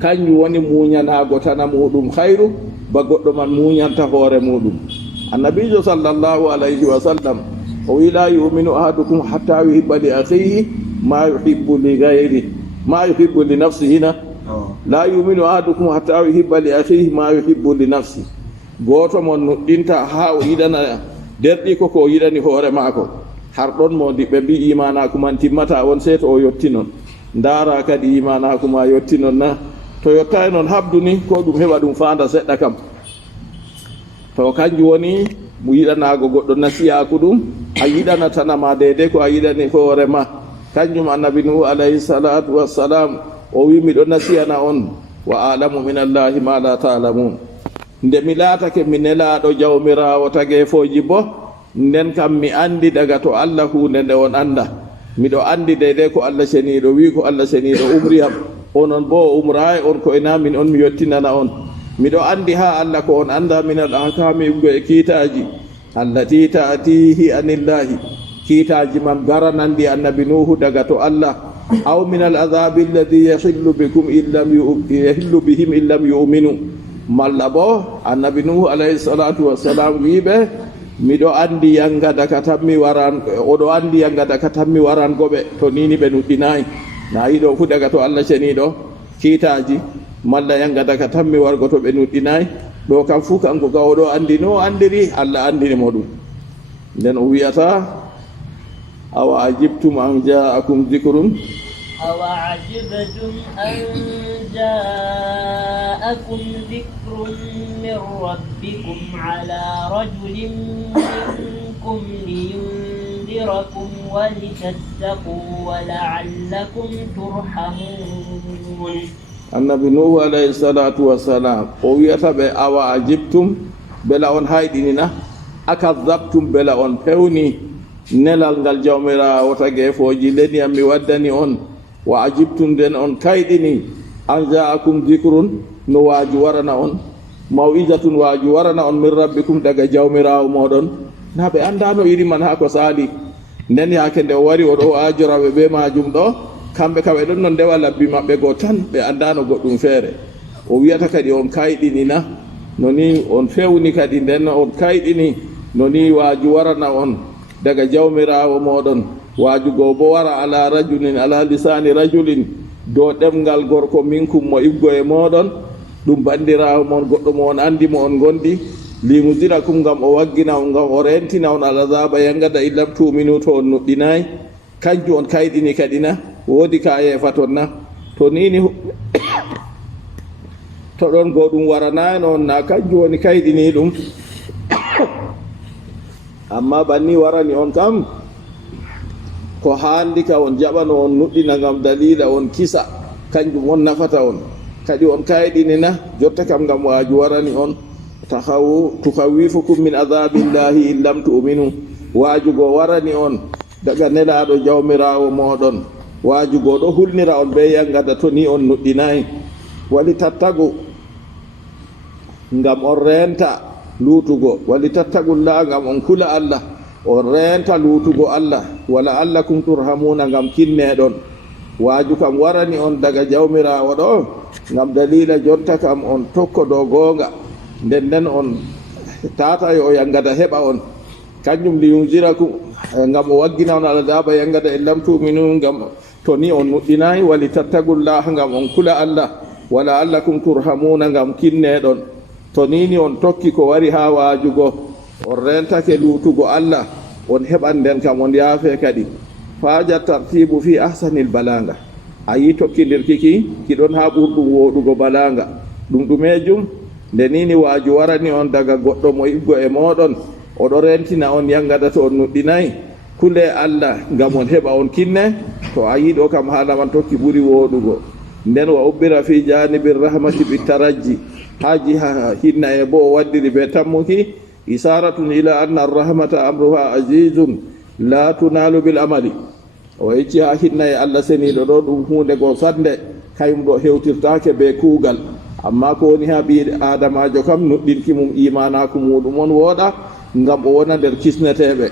kanjum woni muñanago tana muɗum hayru ba goɗɗo man muñanta hoore muɗum annabijo sallllahu alayhi wa sallam o wi la yuminu ahadukum hatta yuhibba li akhihi ma yuhibbu li gayri ma yuhibbu li nafsihi na la yuminu ahadukum hatta yuhibba li akhihi ma yuhibbu li nafsi goto mon nuɗɗinta ha o yiɗana derɗi koko o yiɗani hoore maako har ɗon mo ndi ɓe mbi imanaku man timmata on se to o yetti noon ndaara kadi imanaku ma yetti noon na to yotta e noon habdu ni ko ɗum heɓa ɗum fanda seɗɗa kam to kanjum woni mo yiɗanago goɗɗo nasiyaku ɗum a yiɗanatanama deydey ko a yiɗani hoore ma kanjum annabi nuhu alayhi salatu wassalam o wi miɗo nasiyana on wa alamu min allahi ma la talamun nde mi laatake mi nelaɗo jawmirawo tageefoji bo nden kam mi andi daga to allah hunde nde on anda miɗo andi deydey ko allah seniɗo wi ko allah seniɗo umriyam onon bo o umra e on ko ena min on mi yettinana on miɗo andi ha allah ko on anda min al ahkami go e kiitaji allati taatihi anillahi kiitaji mam garanandi annabi nuhu daga to Allah aw min al adhabi alladhi yahillu bikum yahillu bihim illam yu'minu malla bo annabi nuhu alayhi salatu wassalam wiɓe miɗo andi yangada ka tammi waran oɗo andi yangada ka tammi waran goɓe to nini ɓe nuɗɗinayi na yiɗo fu daga to Allah ceniɗo kiitaji malla yangada ka tammi wargo to ɓe nuɗɗinayi ɗo kam fu kanko ga oɗo andi no andiri Allah andinimo ɗum nden o wiyata awa ajibtum an ja'akum dhikrun أوعجبتم أن جاءكم ذكر من ربكم على رجل منكم لينذركم ولتتقوا ولعلكم ترحمون. النبي نوح عليه الصلاة والسلام ويتبع أوعجبتم بلا أن هايديننا أكذبتم بلا أن فوني nelal ngal jawmira wota gefoji leni am mi waddani on wa ajibtum den on kaydini an ja'akum dhikrun no waaju warana on maw'izatun waaju warana on min rabbikum daga jawmirawo moɗon na ɓe andano iri man ha ko saali nden yake nde wari oɗo ajoraɓe ɓe majum ɗo kamɓe kaɓe ɗon no ndewa labbi maɓɓe goo tan ɓe andano goɗɗum feere o wiyata kadi on kayɗinina noni on fewni kadi nden on kayɗini noni waaju warana on daga jawmirawo moɗon waajugo bo wara ala rajulin ala lisani rajulin do ɗemgal gorko minkum mo iggo e moɗon ɗum bandirawo mon goɗɗo mo on andi mo on gondi limudirakum ngam o waggina on ngam o rentina on alazaba yangada illam tuminu to on nuɗɗinayi kanjum on kayɗini kadina woodi ka yeefa ton na to nini to ɗon go ɗum waranayi noon na kanjum woni kayɗini ɗum amma banni warani on kam ko haandi ka on jaɓano on nuɗɗina ngam dalila on kisa kanjum on nafata on kadi on kayɗinina jotta kam ngam waaju warani on tukhawifukum min adhabillahi in lam tu'minu waajugo warani on daga nelaɗo jawmirawo moɗon waajugo ɗo hulnira on be yangada to ni on nuɗɗinayi wali tattagu ngam on renta luutugo wali tattagulla ngam on kula Allah on renta luutugo Allah wala allakum turhamuna ngam kinneɗon waaju kam warani on daga jawmirawo ɗo ngam dalila jonta kam on tokko dow goonga nden on tata yo yangada heɓa on kanjum li yunzirakum ngam o waggina on aladaba yangada e lam tuminu ngam to ni on nuɗɗinayi wali tattagullaha ngam on kula Allah wala allakum turhamuna ngam kinneɗon to nini on tokki ko wari ha waajugo on rentake luutugo Allah on heɓan nden kam on yaafe kadi faaja tartibu fi ahsanil balanga a yi tokkidirkiki kiɗon ha ɓurɗum woɗugo balanga ɗum ɗumejum nde nini waaju warani on daga goɗɗo mo iggo e moɗon oɗo rentina on yangada to on nuɗɗinayi kule Allah ngam on heɓa on kinne to a yiɗo kam haalaman tokki ɓuri woɗugo nden wa ubbira fi janibir rahmati bitarajji haji ha hinna e bo waddiri be tammuki isaratun ila anna arrahmata amruha azizun la tunalu bil amali o yecci ha hinna e Allah seniɗo ɗo ɗum hunde go sande kayum ɗo hewtirtake be kuugal amma ko woni ha ɓi adamajo kam nuɗɗinki mum imanaku muɗum on wooɗa ngam o wona nder kisneteɓe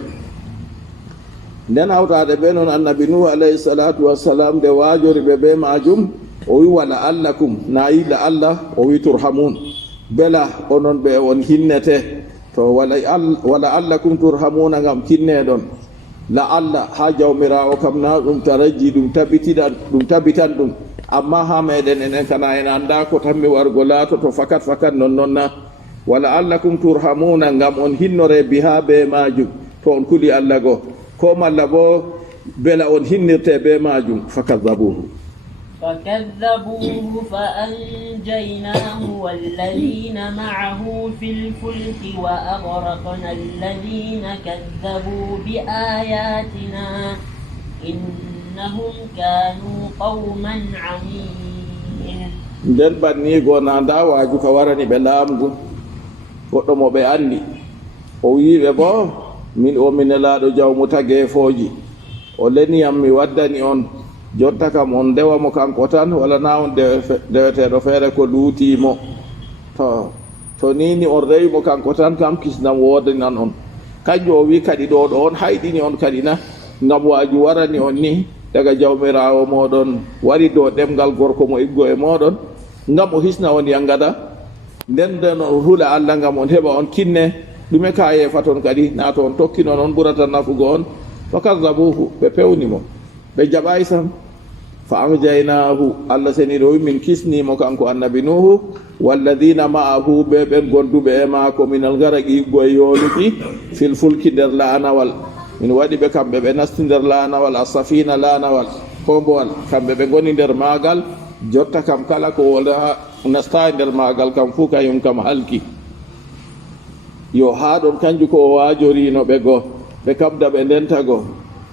nden hawtade ɓe noon annabi nuhu alayhi salatu wassalam nde waajori ɓe be majum o wi wala allakum na yilla Allah o wi turhamun bela onon ɓe on hinnete to wala allakum turhamuna ngam kinneɗon la Allah ha jawmirawo kam na ɗum tarajji ɗum tabitan ɗum amma ha meɗen enen kana en anda ko tammi wargo laatoto fakat non na wala allakum turhamuna ngam on hinnore biha be majum to on kuli Allah go ko malla bo bela on hinnirte be majum fakadzabuhu فكذبوه فأنجيناه والذين معه في الفلك وأغرقنا الذين كذبوا بآياتنا إنهم كانوا قوما عمين. nden banni gona nda waaju ka warani ɓe laamgu goɗɗo mo ɓe anndi o wiɓe bo min o minelaɗo jawmu tageefoji o leniyam mi waddani on jotta kam on ndewamo kanko tan wala na on deweteɗo feere ko luutimo to nini on rewimo kanko tan kam kisnam woodanan on kanjo wi kadi ɗo on hayɗini on kadi na ngam waaju warani on ni daga jawmirawo moɗon wari dow ɗemgal gorko mo iggo e moɗon ngam o hisna on yangada nden o hula Allah ngam on heɓa on kinne ɗume ka yeefa toon kadi na to on tokkino noon ɓurata nafugo on fakadabuhu ɓe pewnimo ɓe jaɓay sam fa anjaynahu Allah seni ɗo min kisnimo kanko annabi nuhu walladina ma'ahu ɓe ɓen gonduɓe e maako minal garaqi iggo e yooluki fil fulki nder laanawal min waɗi ɓe kamɓe ɓe nasti nder laanawal a safina laanawal kombowal kamɓe ɓe goni nder maagal jotta kam kala ko wona nasta e nder maagal kam fuu kañum kam halki yo haa ɗon kanju ko o waajorino ɓe goo ɓe kabda ɓe ndenta goo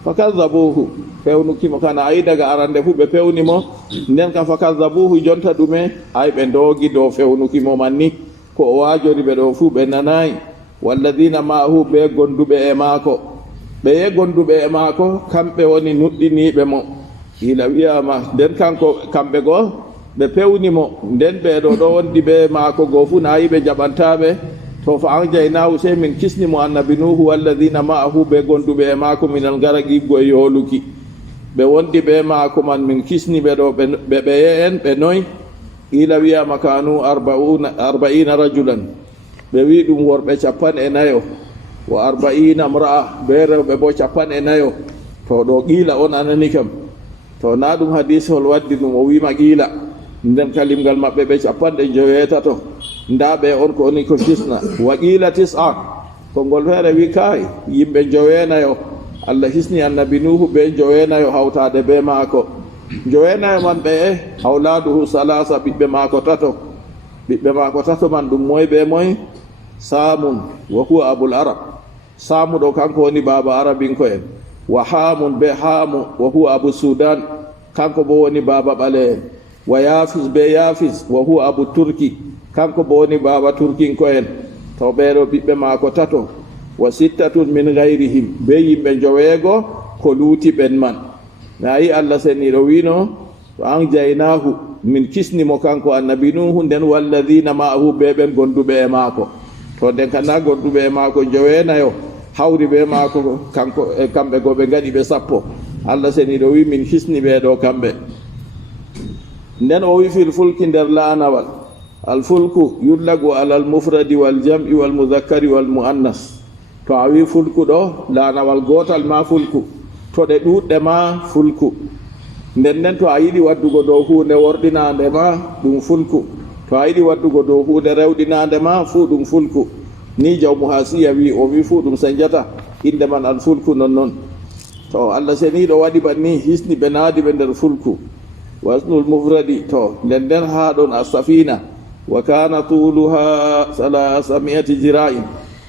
fakadabuhu pewnukimo kana ayi daga arande fuu ɓe pewnimo nden kam fakadabuhu jonta ɗume ay ɓe ndoogi dow fewnukimo man ni ko o waajori ɓe ɗo fuu ɓe nanayi walladina maahu ɓe gonduɓe e maako ɓe ye gonduɓe e maako kamɓe woni nuɗɗiniɓe mo ila wiyama nden kanko kamɓe goo ɓe pewnimo nden ɓeɗo ɗo wondi ɓe maako goo fuu na yi ɓe jaɓantaɓe to fa anjaynahu sey min kisnimo annabi nuhu walladina ma'ahu ɓe gonduɓe e maako minal garaqi iggo e yooluki ɓe wondi ɓe maako man min kisniɓe ɗo ɓe ɓeye en ɓe noy ila wiyama kanu arba'ina rajulan ɓe wi ɗum worɓe 40 wa arba'ina mra'a ɓe rewɓe bo 40 to ɗo qila on anani kam to na ɗum hadisehol waddi ɗum o wima qila nden kalimgal maɓɓe ɓe 90 nda ɓe on ko oni ko kisna wa qila 9 konngol feere wi kay yimɓe 9 Allah hisni annabi nuhu ɓe 9 hawtade be maako 9 man ɓe hawladuhu salasa ɓiɓɓe maako tato man ɗum moy ɓe moy samun wa huwa abul arab samu ɗo kanko woni baba arabinko en wa hamun be hamu wa huwa abu sudan kanko bo woni baba ɓale en wa yafis be yafis wa huwa abu turki kanko bo woni baba turkinko en to ɓeɗo ɓiɓɓe maako tato wa sittatun min gayrihim be yimɓe 9 ko luuti ɓen man nayi Allah seniɗo wino to anjaynahu min kisnimo kanko annabi nuhu nden walladina ma'ahu be ɓen gonduɓe e maako to nden kana gonduɓe e maako 9 hawri be maako kanko e kamɓe go ɓe gaɗi ɓe 10 Allah seniɗo wi min hisni ɓeɗo kamɓe nden o wi fil fulki nder laanawal alfulku yullagu alal mufradi wal jam'i wal muzakkari wal muannas to a wi fulku ɗo laanawal gotal ma fulku to ɗe ɗuɗɗe ma fulku nden to a yiɗi waddugo dow hunde worɗinande ma ɗum fulku to a yiɗi waddugo dow hunde rewɗinande ma fuu ɗum fulku ni jawmu hasiya wi o wi fuu ɗum sañjata inde man alfulku non to Allah seniɗo waɗi banni hisni ɓe naadi ɓe nder fulku wasnul mufradi to nden ha ɗon a safina wa kana tuluha 300 jira'in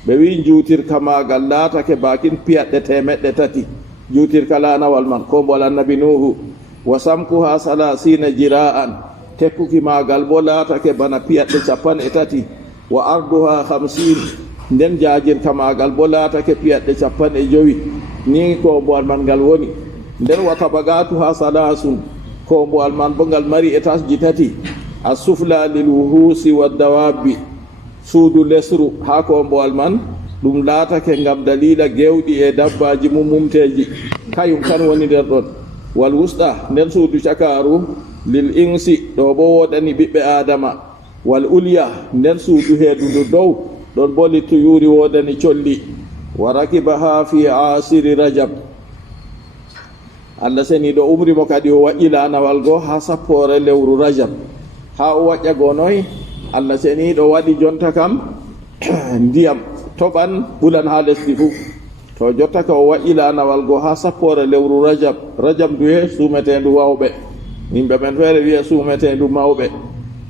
ɓe wi juutirka magal laatake bakin piyaɗɗe 300 juutirka laanawal man ko mbol annabi nuhu wa samkuha 30 jira'an tekkuki magal bo laatake bana piyaɗɗe 30 wa arduha 50 nden jaajirka magal bo laatake piyaɗɗe 50 ni ko mbol man ngal woni nden wa tabagatuha 30 ko mbol man bo ngal mari étage ji 3 asufla lil wuhusi wa dawabi suudu lesru ha ko mbol man ɗum laatake ngam dalila gewɗi e dabbaji mumteji kayum kan woni nder ɗon wal wusɗa nden suudu cakaru lil insi ɗo bo woɗani ɓiɓɓe adama wal ulya nden suudu heedudu dow ɗon bo littu yuuri wodani colli wa rakibaha fi asiri rajab Allah seniɗo umrimo kadi o waƴƴi laanawal go ha 1 lewru rajab ha o waƴƴa go noy Allah seniɗo waɗi jonta kam ndiyam toɓan ɓulan ha lesdi fuu to jotta ka o waƴƴi laanawal go ha 1 lewru rajab duye suumetendu wawɓe yimɓe men feere wiya suumetendu mawɓe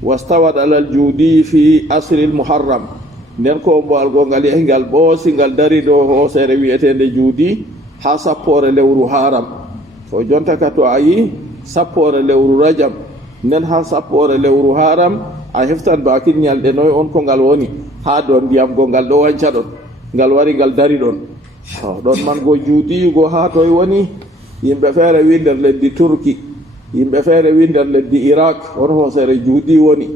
wastawat alal juudi fi asril muharram nden ko mbowal go ngal yehi ngal ɓoosi ngal dari dow hoosere wiyetende juudi ha 1 lewru haram to jonta ka to a yi 1 lewru rajab nden ha 1 lewru haram a heftan bakin ñalɗe noy on ko ngal woni ha ɗon ndiyam go ngal ɗo wanca ɗon ngal wari ngal dari ɗon ɗon man go juudiyugo ha toye woni yimɓe feere wi nder leddi turki yimɓe feere wi nder leddi iraq on hoosere juuɗi woni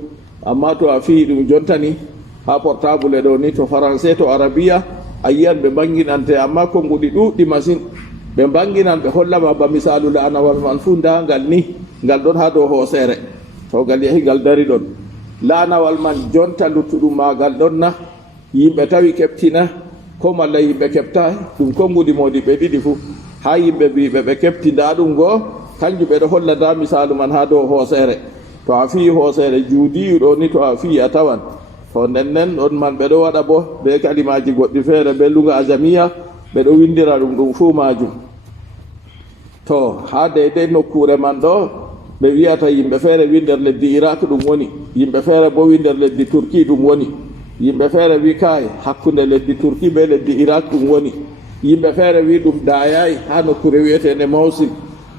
amma to a fii ɗum jontani ha portable ɗo ni to français to arabia ayiyan ɓe banginante amma konguɗi ɗuɗɗi masin ɓe banginan ɓe hollama ba misalu la'anawal man fu nda ngal ni ngal ɗon ha dow hoosere to ngal yahi ngal dari ɗon la'anawal man jonta luttuɗum magal ɗon na yimɓe tawi keɓtina ko malla yimɓe keɓta ɗum konguɗi modiɓe ɗiɗi fu ha yimɓe mbiɓe ɓe keɓti nda ɗum goo kanjum ɓeɗo holla nda misalu man ha dow hoosere to a fii hoosere juudiɗo ni to a fii a tawan to nden ɗon man ɓeɗo waɗa bo be kalimaji goɗɗi feere be lunga ajamiya ɓeɗo windira ɗum fuu majum to ha deydey nokkure man ɗo ɓe wiyata yimɓe feere wi nder leddi Irak ɗum woni yimɓe feere bo wi nder leddi Turki ɗum woni yimɓe feere wi kay hakkunde leddi Turki be leddi Irak ɗum woni yimɓe feere wi ɗum dayayi ha nokkure wiyetende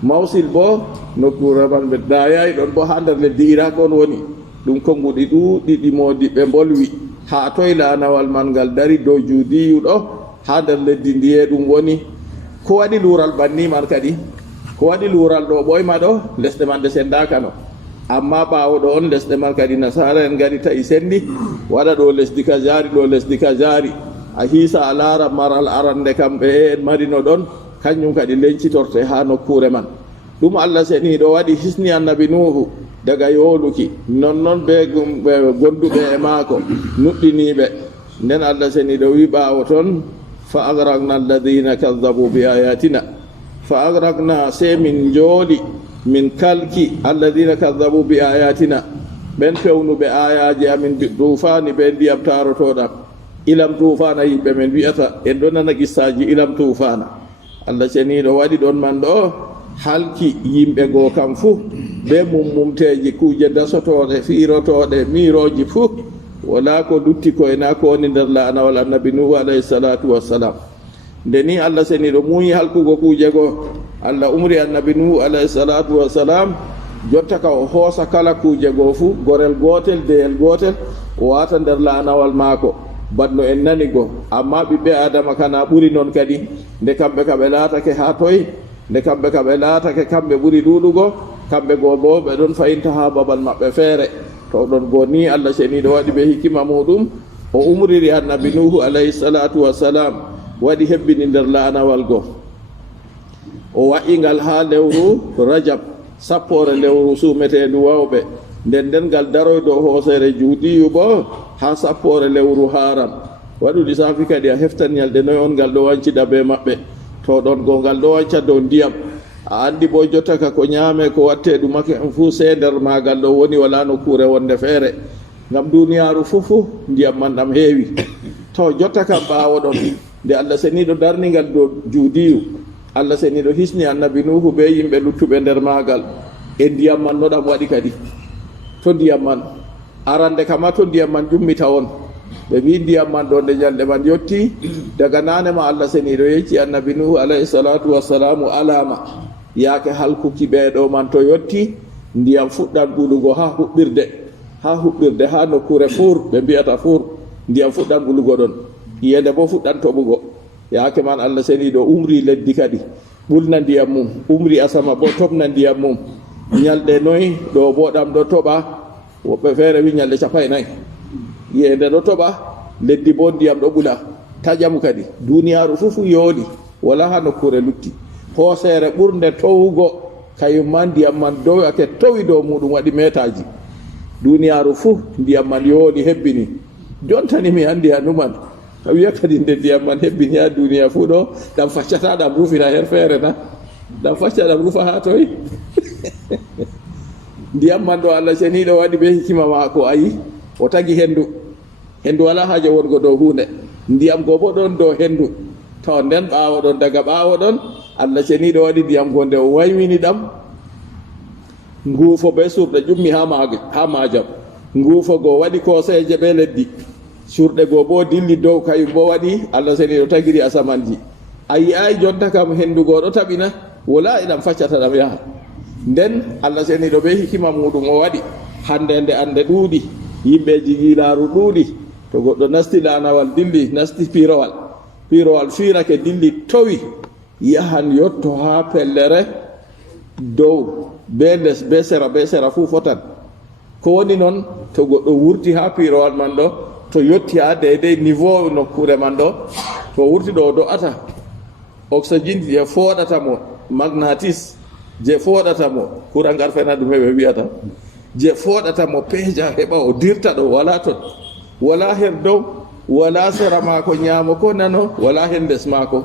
Mawsil bo nokkure man ɓe dayayi ɗon bo ha nder leddi Irak on woni ɗum konguɗi ɗuɗɗiɗi modi ɓe bolwi ha toye laanawal man ngal dari dow juudiyu ɗo ha nder leddi ndiye ɗum woni ko waɗi luural banni man kadi ko waɗi luural ɗo ɓoyma ɗo lesɗe man nde sendaka no amma ɓawoɗo on lesɗe man kadi nasara en gari tawi sendi waɗa ɗo lesdi ka jari ɗo lesdi ka jari a hiisa a laara maral arande kamɓe en marino ɗon kañum kadi lencitorte ha nokkure man ɗum Allah seniɗo waɗi hisni annabi Nuhu daga yooluki nonnon ɓe gonduɓe e maako nuɗɗiniɓe nden Allah seniɗo wi ɓaawo toon fa agragna alladina kadabu bi ayatina fa agragna se min jooɗi min kalki alladina kadabu bi ayatina ɓen fewnuɓe ayaji amin tufani ɓe ndiyam tarotoɗam ilam tufana yimɓe men wiyata en ɗo nana qissaji ilam tufana Allah seniɗo waɗi ɗon man ɗo halki yimɓe goo kam fuu be mummumteji kuje dasotoɗe fiirotoɗe miroji fuu wala ko lutti koye na ko woni nder la'anawal annabi Nuhu alayhi salatu wassalam nde ni Allah seniɗo muñi halkugo kuje goo Allah umri annabi Nuhu alayhi salatu wassalam jotta ka o hoosa kala kuje goo fuu gorel gotel deyel gotel o wata nder la'anawal maako badno en nani goo amma ɓiɓɓe adama kana ɓuri noon kadi nde kamɓe ka ɓe laatake ha toye nde kamɓe ka ɓe laatake kamɓe ɓuri ɗuɗugo kamɓe goo bo ɓe ɗon fayinta ha babal maɓɓe feere to ɗon goo ni Allah seniɗo waɗi ɓe hikima muɗum o umriri annabi Nuhu alayhi salatu wassalam waɗi hebbini nder la'anawal goo o wa'ingal ha lewru Rajab sappore lewru sumetendu wawɓe nden ngal daroy dow hoosere juudiyu bo ha sappore lewru Haram waɗu lissafi kadi a heftan ñalɗe noy on ngal ɗo wancida be maɓɓe to ɗon go ngal ɗo wanca dow ndiyam a andi bo jotta ka ko ñaame ko watte ɗumake en fuu se nder magal ɗo woni wala nokkure wonde feere ngam duniyaru fufu ndiyam man ɗam heewi to jotta kam ɓaawo ɗon nde Allah seniɗo darningal dow juudiyu Allah seniɗo hisni annabi Nuhu be yimɓe luttuɓe nder magal e ndiyam man no ɗam waɗi kadi to ndiyam man arande kama to ndiyam man jummita on ɓe mbi ndiyam man ɗo nde ñalɗe man yetti daga nane ma Allah seniɗo yecci annabi Nuhu alayhi salatu wassalamu alama yaake halkuki ɓeeɗo man to yetti ndiyam fuɗɗan ɓulugo ha huɓɓirde ha nokkure fuur ɓe mbiyata fuur ndiyam fuɗɗan ɓulugo ɗon yiyende bo fuɗɗan toɓugo yaake man Allah seniɗo umri leddi kadi ɓulna ndiyam mum umri asama bo toɓna ndiyam mum ñalɗe noyi ɗo bo ɗam ɗo toɓa woɓɓe feere wi ñalɗe 4 yiyende ɗo toɓa leddi bo ndiyam ɗo ɓula taƴamu kadi duniyaru fufu yooɗi wala ha nokkure lutti hoosere ɓurde towugo kayum man ndiyam man dowake towi dow muɗum waɗi metaji duniyaru fuu ndiyam man yooɗi hebbini jontani mi andi hanuman a wiya kadi nde ndiyam man hebbini ha duniya fuu ɗo ɗam faccata ɗam rufina her feere na ɗam facca ɗam rufa ha toy ndiyam man ɗo Allah seniɗo waɗi ɓe hikima maako ayi o tagi hendu wala haaje wongo dow hunde ndiyam go bo ɗon dow hendu to nden ɓaawo ɗon daga ɓaawo ɗon Allah seniɗo waɗi ndiyam go nde o waywini ɗam nguufo be surɗe ƴummi ha majam nguufo go waɗi koseje ɓe leddi surɗe go bo dilli dow kayum bo waɗi Allah seniɗo tagiri asamanji a yiyay jonta kam hendu go ɗo taɓina wala eɗam faccata ɗam yaha nden Allah seniɗo ɓe hikima muɗum o waɗi hande nde ande ɗuuɗi yimɓeji giilaaru ɗuuɗi to goɗɗo nasti laanawal dilli nasti piirowal fiirake dilli towi yahan yotto ha pellere dow be les be sera fuu fotan ko woni noon to goɗɗo wurti ha piirowal man ɗo to yotti ha deydey niveau nokkure man ɗo ko wurti ɗo do'ata oxygine je fooɗata mo magnatis je fooɗata mo courant garfena ɗum heɓe wiyata je fooɗata mo peeja heɓa o dirta ɗo wala ton wala her dow wala sera maako ñaamo ko nano wala hen less maako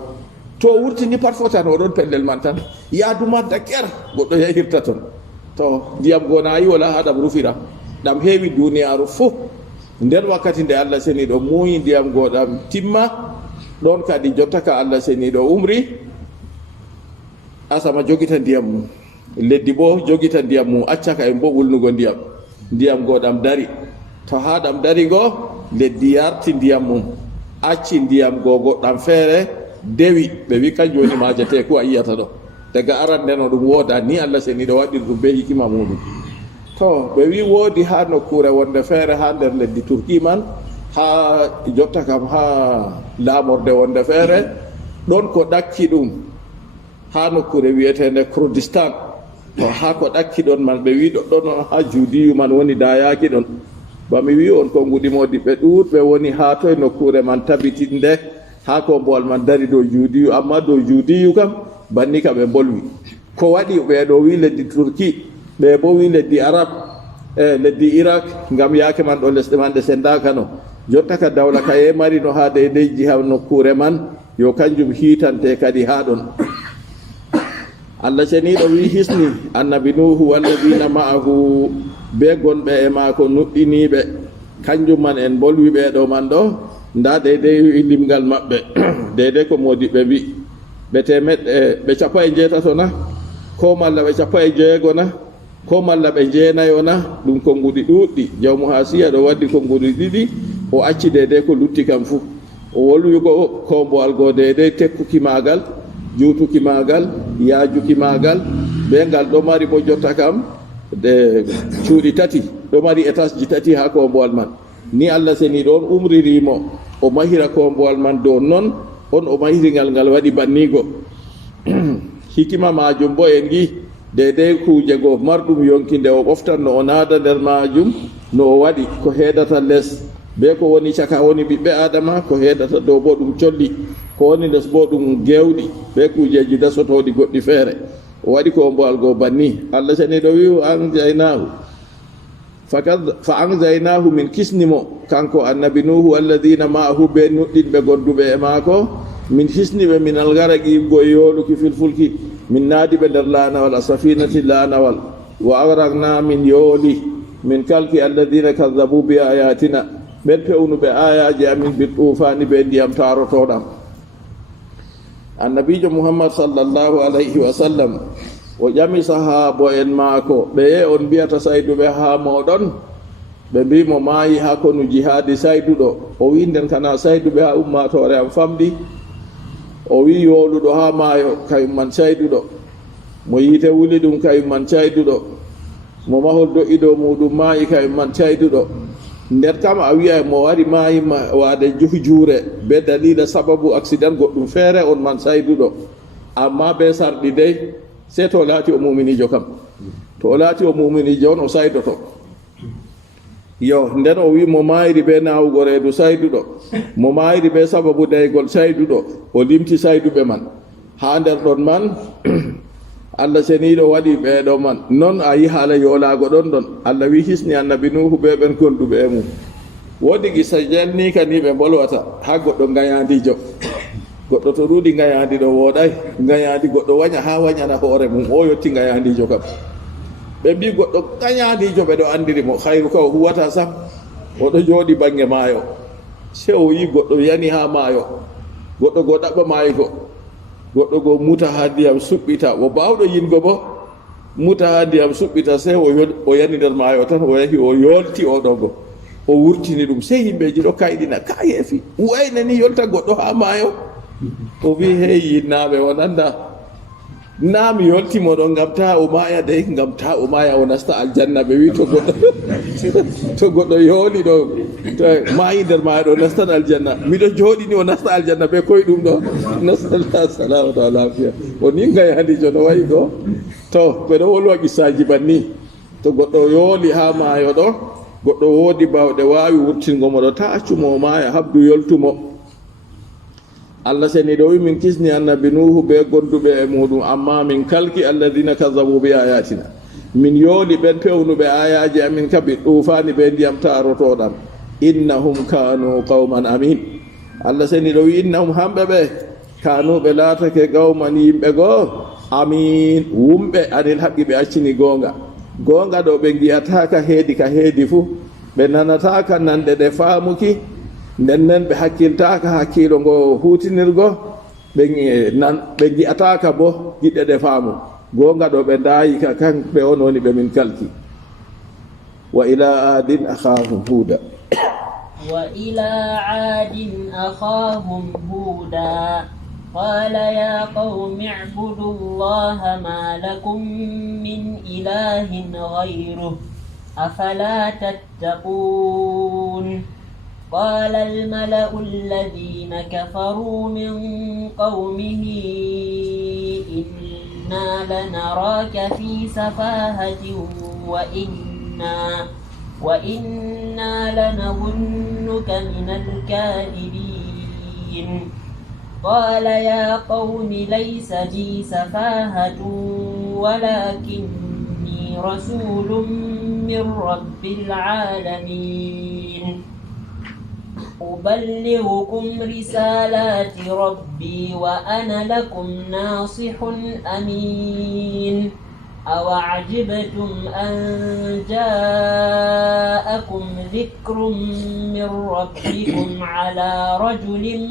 to wurtini pat fotan oɗon pellel man tan yaaduma daker goɗɗo yahirta ton to ndiyam gona yi wala ha ɗam rufira ɗam heewi duniyaru fof nden wakkati nde Allah seniɗo muuyi ndiyam goɗam timma ɗon kadi jotta ka Allah seniɗo umri asama jogita ndiyam mum leddi bo jogita ndiyam mum accaka en bo wulnugo ndiyam goɗam dari to ha ɗam dari go leddi yarti ndiyam mum acci ndiyam go goɗɗam feere dewi ɓe wi kanjum woni majete ko a yiyata ɗo daga aran nden o ɗum wooda ni Allah seniɗo waɗiri ɗum be hikima muɗum to ɓe wi woodi ha nokkure wonde feere ha nder leddi Turki man ha jotta kam ha laamorde wonde feere ɗon ko ɗakki ɗum ha nokkure wiyetende Kurdistan to ha ko ɗakki ɗon man ɓe wi ɗoɗɗon ha juudiyu man woni dayaki ɗon bami wi on konguɗimodi ɓe ɗuuɗɓe woni ha toye nokkure man tabitinde ha kombowal man dari dow juudiyu amma dow juudiyu kam banni ka ɓe bolwi ko waɗi ɓeɗo wi leddi Turki ɓe bo wi leddi Arab leddi Irak ngam yaake man ɗo lesɗe man ɗe sendakano jotta ka dawla ka yemari no ha deydeyji ha nokkure man yo kanjum hiitante kadi ha ɗon Allah ceniɗo wi hisni annabi Nuhu walladina ma'ahu be gonɓe e maako nuɗɗiniɓe kanjum man en bolwi ɓeɗo man ɗo nda deydey limgal maɓɓe deydey ko modiɓɓe mbi ɓe temeɗɗe ɓe 90 na ko malla ɓe 90 na ko malla ɓe 9 na ɗum konguɗi ɗuɗɗi jawmu ha siya ɗo waddi konguɗi ɗiɗi o acci deydey ko lutti kam fuu o wolwigo kombowal go deydey tekkuki magal juutuki magal yaajuki magal ɓe ngal ɗo mari bo jotta kam de cuuɗi tati ɗo mari étage ji tati ha kombowal man ni Allah seni ɗon umririmo o mahira kombowal man dow noon on o mahiringal ngal waɗi bannigo hikima majum bo en gi deydey kuje go marɗum yonkinde o ɓoftanno o naada nder majum no o waɗi ko heedata less be ko woni caka woni ɓiɓɓe adama ko heedata dow bo ɗum colli ko woni less bo ɗum gewɗi be kujeji dasotoɗi goɗɗi feere o waɗi kombowal go banni Allah seni ɗo wi anjaynahu fa anjaynahu min kisnimo kanko annabi Nuhu alladina ma'ahu be nuɗɗinɓe gonduɓe e maako min hisniɓe min algaraqi go yooluki fil fulki min naadiɓe nder laanawal asafinati laanawal wa agraqna min yooli min kalki alladina kaddabu bi ayatina ɓen pewnuɓe ayaji amin bi tufani ɓe ndiyam tarotoɗam annabijo Muhammad sallallahu alayhi wa sallam o ƴami sahabo en maako ɓe ye on mbiyata sayduɓe ha moɗon ɓe mbimo maayi ha konu jihadi sayduɗo o wi nden kana sayduɓe ha ummatore am famɗi o wi yooluɗo ha maayo kayum man sayduɗo mo yiite wuli ɗum kayum man sayduɗo mo mahol do'ido muɗum maayi kayum man sayduɗo nder kam a wiya mo wari maayi waade juure be dalila sababu accident goɗɗum feere on man sayduɗo amma be sarɗi dey se to o laati o muminijo kam to o laati o muminijo on o saydoto yo nden o wi mo maayiri be naawugo reedu sayduɗo mo maayiri be sababu daygol sayduɗo o limti sayduɓe man ha nder ɗon man Allah seniɗo waɗi ɓeɗo man non a yi haala yoolaago ɗon ɗon Allah wi hisni annabi Nuhu be ɓen gonduɓe e mum woodi gisa jalni kani ɓe bolwata ha goɗɗo ngayandijo goɗɗo to ɗuuɗi ngayandi ɗo wooɗay ngayandi goɗɗo waña ha wañana hoore mum o yetti ngayandijo kam ɓe mbi goɗɗo ngayandijo ɓeɗo andiri mo hayru ka o huwata sam oɗo jooɗi bange maayo se o yi goɗɗo yani ha maayo goɗɗo go ɗaɓɓa maayi ko goɗɗo go muta ha ndiyam suɓɓita o bawɗo yingo bo muta ha ndiyam suɓɓita se o yani nder maayo tan o yahi o yolti oɗo go o wurtini ɗum se yimɓeji ɗo kayɗina ka yeefi wayne ni yolta goɗɗo ha maayo o wi hey yinnaɓe o nanda na mi yoltimo ɗo ngam ta o maya dey ngam ta o maya o nasta aljanna ɓe wi to goɗɗo yooli ɗo to mayi nder maya ɗo nastan aljanna miɗo jooɗini o nasta aljanna ɓe koye ɗum ɗo nasallah salamatu alafiya o ni ngayandijo no wayi ɗo to ɓeɗo wolwa qissaji banni to goɗɗo yooli ha maayo ɗo goɗɗo woodi bawɗe wawi wurtingo mo ɗo ta accumo o maya habdu yoltumo Allah seni do min kisni annabi nuhu be gondube e mudum amma min kalki alladhina kazzabu bi ayatina min yoli ben pewnuɓe ayaji amin kaɓe ɗufani ɓe ndiyam tarotoɗam innahum kanu qauman amin Allah seni ɗo wi innahum hamɓe ɓe kanuɓe laatake qauman yimɓe goo amin wumɓe anil haqqi ɓe accini gonga ɗo ɓe giyataka heedi ka heedi fuu ɓe nanataka nanɗe ɗe faamuki nden ɓe hakkiltaka hakkilo ngo hutinirgo ɓe giyataka bo giɗɗe ɗe faamu gonga ɗo ɓe dayi ka kamɓe on woni ɓe min kalki wa ila adin akhahum huda وإلى عاد أخاهم هودا قال يا قوم اعبدوا الله ما لكم من إله غيره أفلا تتقون قال الملأ الذين كفروا من قومه إنا لنراك في سفاهة وإنا لنظنك من الكاذبين قال يا قوم ليس بي سفاهة ولكني رسول من رب العالمين أبلغكم رسالات ربي وأنا لكم ناصح أمين أوعجبتم أن جاءكم ذكر من ربكم على رجل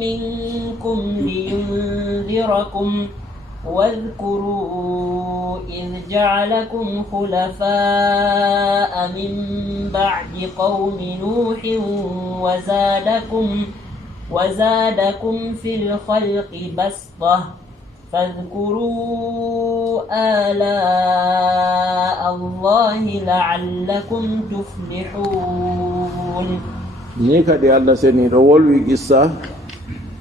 منكم لينذركم واذكروا إذ جعلكم خلفاء من بعد قوم نوح وزادكم في الخلق بسطة فاذكروا آلاء الله لعلكم تفلحون. نيكا دي الله سني رولوي قصة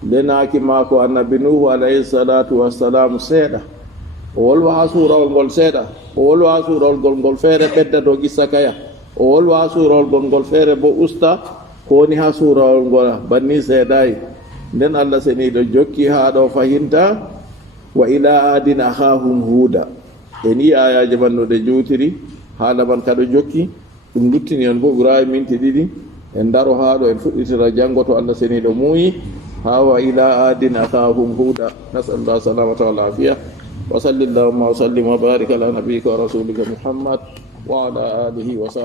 لناكي ماكو النبي نوح عليه الصلاة والسلام سيدا وولوا سورة الغول سيدا وولوا سورة الغول فيرة بدأ دو قصة كيا وولوا سورة الغول فيرة بو أستا كوني ها سورة الغول بني سيداي nden Allah seni do jokki ha do fahinta wa ila adin akhahum huda eni ayaje bannude jutiri haala man kado jokki dum luttini on bo ɓurawi minti ɗiɗi en daro ha ɗo en fuɗɗitira janngo to Allah seni ɗo muuyi ha wa ila adin akhahum huda nasallah salamata wal afiya wa sallallahu wa sallim wa barik ala nabiyyika wa rasulika Muhammad wa ala alihi wa sahbihi